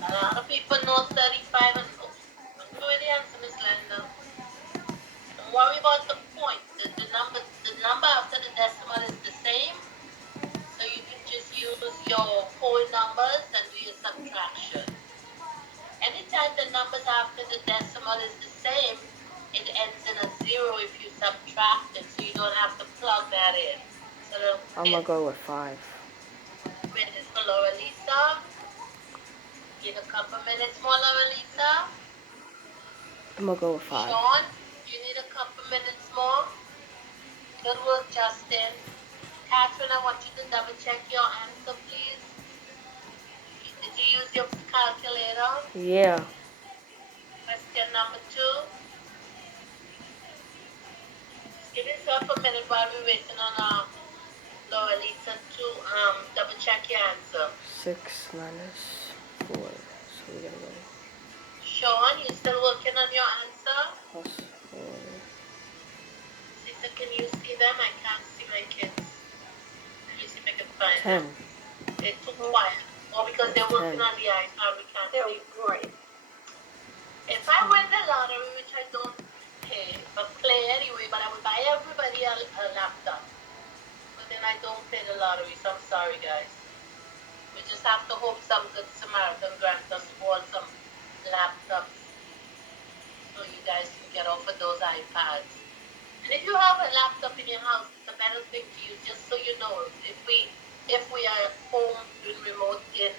A lot of people know 35 and go with the answer, Miss Linda. Don't worry about the point. The number after the decimal is the same. So you can just use your whole numbers and do your subtraction. Anytime the numbers after the decimal is the same, it ends in a 0 if you subtract it, so you don't have to plug that in. So I'm gonna go with 5. minutes for Laura Lisa. Give a couple minutes more, Laura Lisa. I'm gonna go with 5. Sean, you need a couple minutes more. Good work, Justin. Catherine, I want you to double check your answer, please. Did you use your calculator? Yeah. Question number 2. Just give yourself a minute while we're waiting on Laura Lisa to double check your answer. 6 minus 4. So we're gonna go Sean, you still working on your answer? plus 4. Sister, can you see them? I can't see my kids. Let me see if I can find 10. them. They're too quiet. Or because they're working on the iPad, we can't see. Right. If I win the lottery, which I don't pay, but play anyway, but I would buy everybody a laptop. But then I don't pay the lottery, so I'm sorry, guys. We just have to hope some good Samaritan grants us all some laptops so you guys can get off of those iPads. And if you have a laptop in your house, it's a better thing to use, just so you know. If we are home doing remote in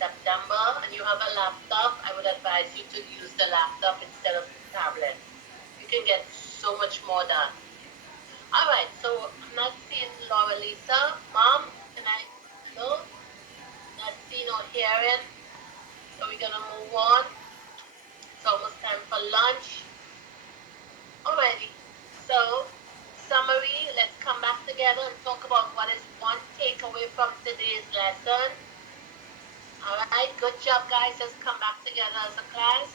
September and you have a laptop, I would advise you to use the laptop instead of the tablet. You can get so much more done. Alright, so I'm not seeing Laura Lisa. Mom, can I? No? Not seeing or hearing. So we're gonna move on. It's almost time for lunch. Alrighty. So, summary, let's come back together and talk about what is one takeaway from today's lesson. Alright, good job guys. Let's come back together as a class.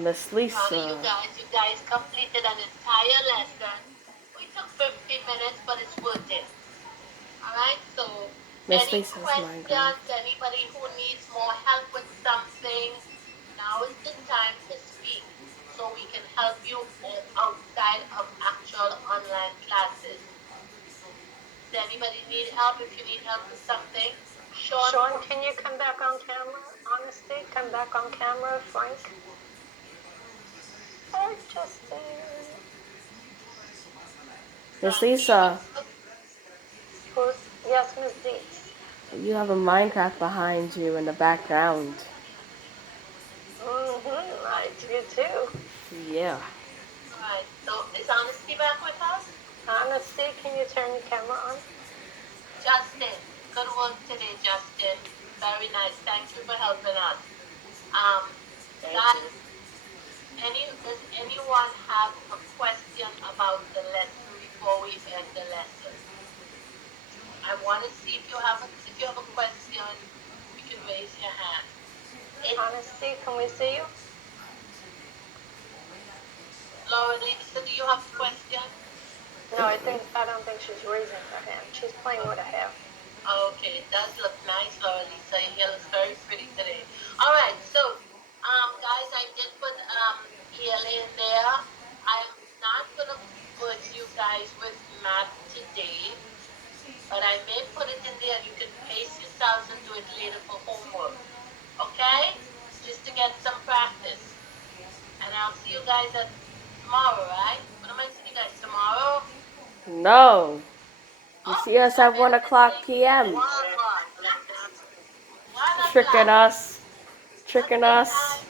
Miss Proud of Lisa. you guys completed an entire lesson. We took 15 minutes, but it's worth it. Alright, so Miss any Lisa's questions, Minecraft. anybody who needs more help with something, now is the time to speak so we can help you outside of actual online classes. Does anybody need help? If you need help with something, Sean, can you come back on camera? Honesty, come back on camera, Frank. Hi, Justin. Miss Lisa, Who's, yes, Miss Dietz. you have a Minecraft behind you in the background. I do too. Yeah. Alright, so is Honesty back with us? Honesty, can you turn your camera on? Justin, good work today, Justin. Very nice. Thank you for helping us. Guys, does anyone have a question about the lesson before we end the lesson? I want to see if you have a question, you can raise your hand. Honesty, can we see you? Laura Lisa, do you have a question? No, I don't think she's raising her hand. She's playing with her hair. Okay, it does look nice, Laura Lisa. Your hair looks very pretty today. All right, so guys, I did put ELA in there. I'm not gonna put you guys with math today, but I may put it in there. You can pace yourselves and do it later for homework. Okay? Just to get some practice. And I'll see you guys tomorrow, right? When am I seeing you guys? Tomorrow? No. You see us at 1 o'clock p.m. 1 o'clock. 1 Tricking o'clock. us. Tricking us.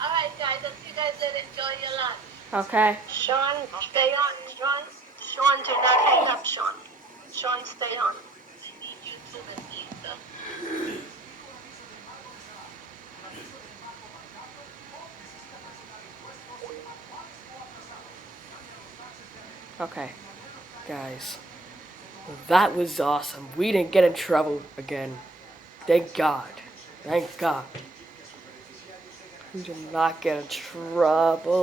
Alright guys, I'll see you guys later. Enjoy your lunch. Okay. Sean, stay on. Sean, do not hang up, Sean. Sean, stay on. I need you too, Miss Lisa. Okay, guys. That was awesome. We didn't get in trouble again. Thank God. Thank God. We did not get in trouble.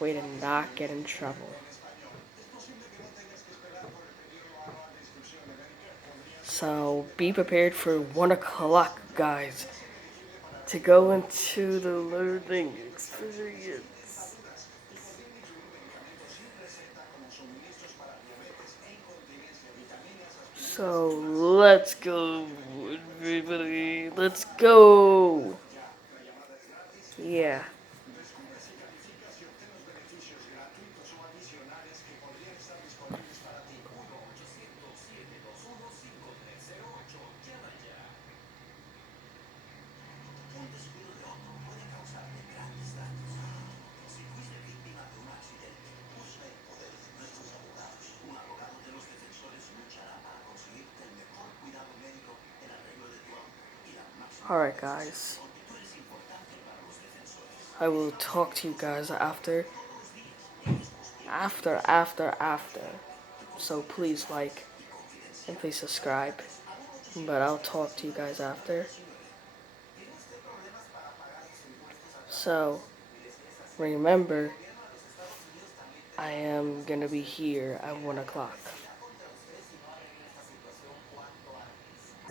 We did not get in trouble. So be prepared for 1 o'clock, guys, to go into the learning experience. So let's go, everybody. Let's go. Yeah. Alright, guys. I will talk to you guys after. After. So please like and please subscribe. But I'll talk to you guys after. So remember, I am gonna be here at 1 o'clock.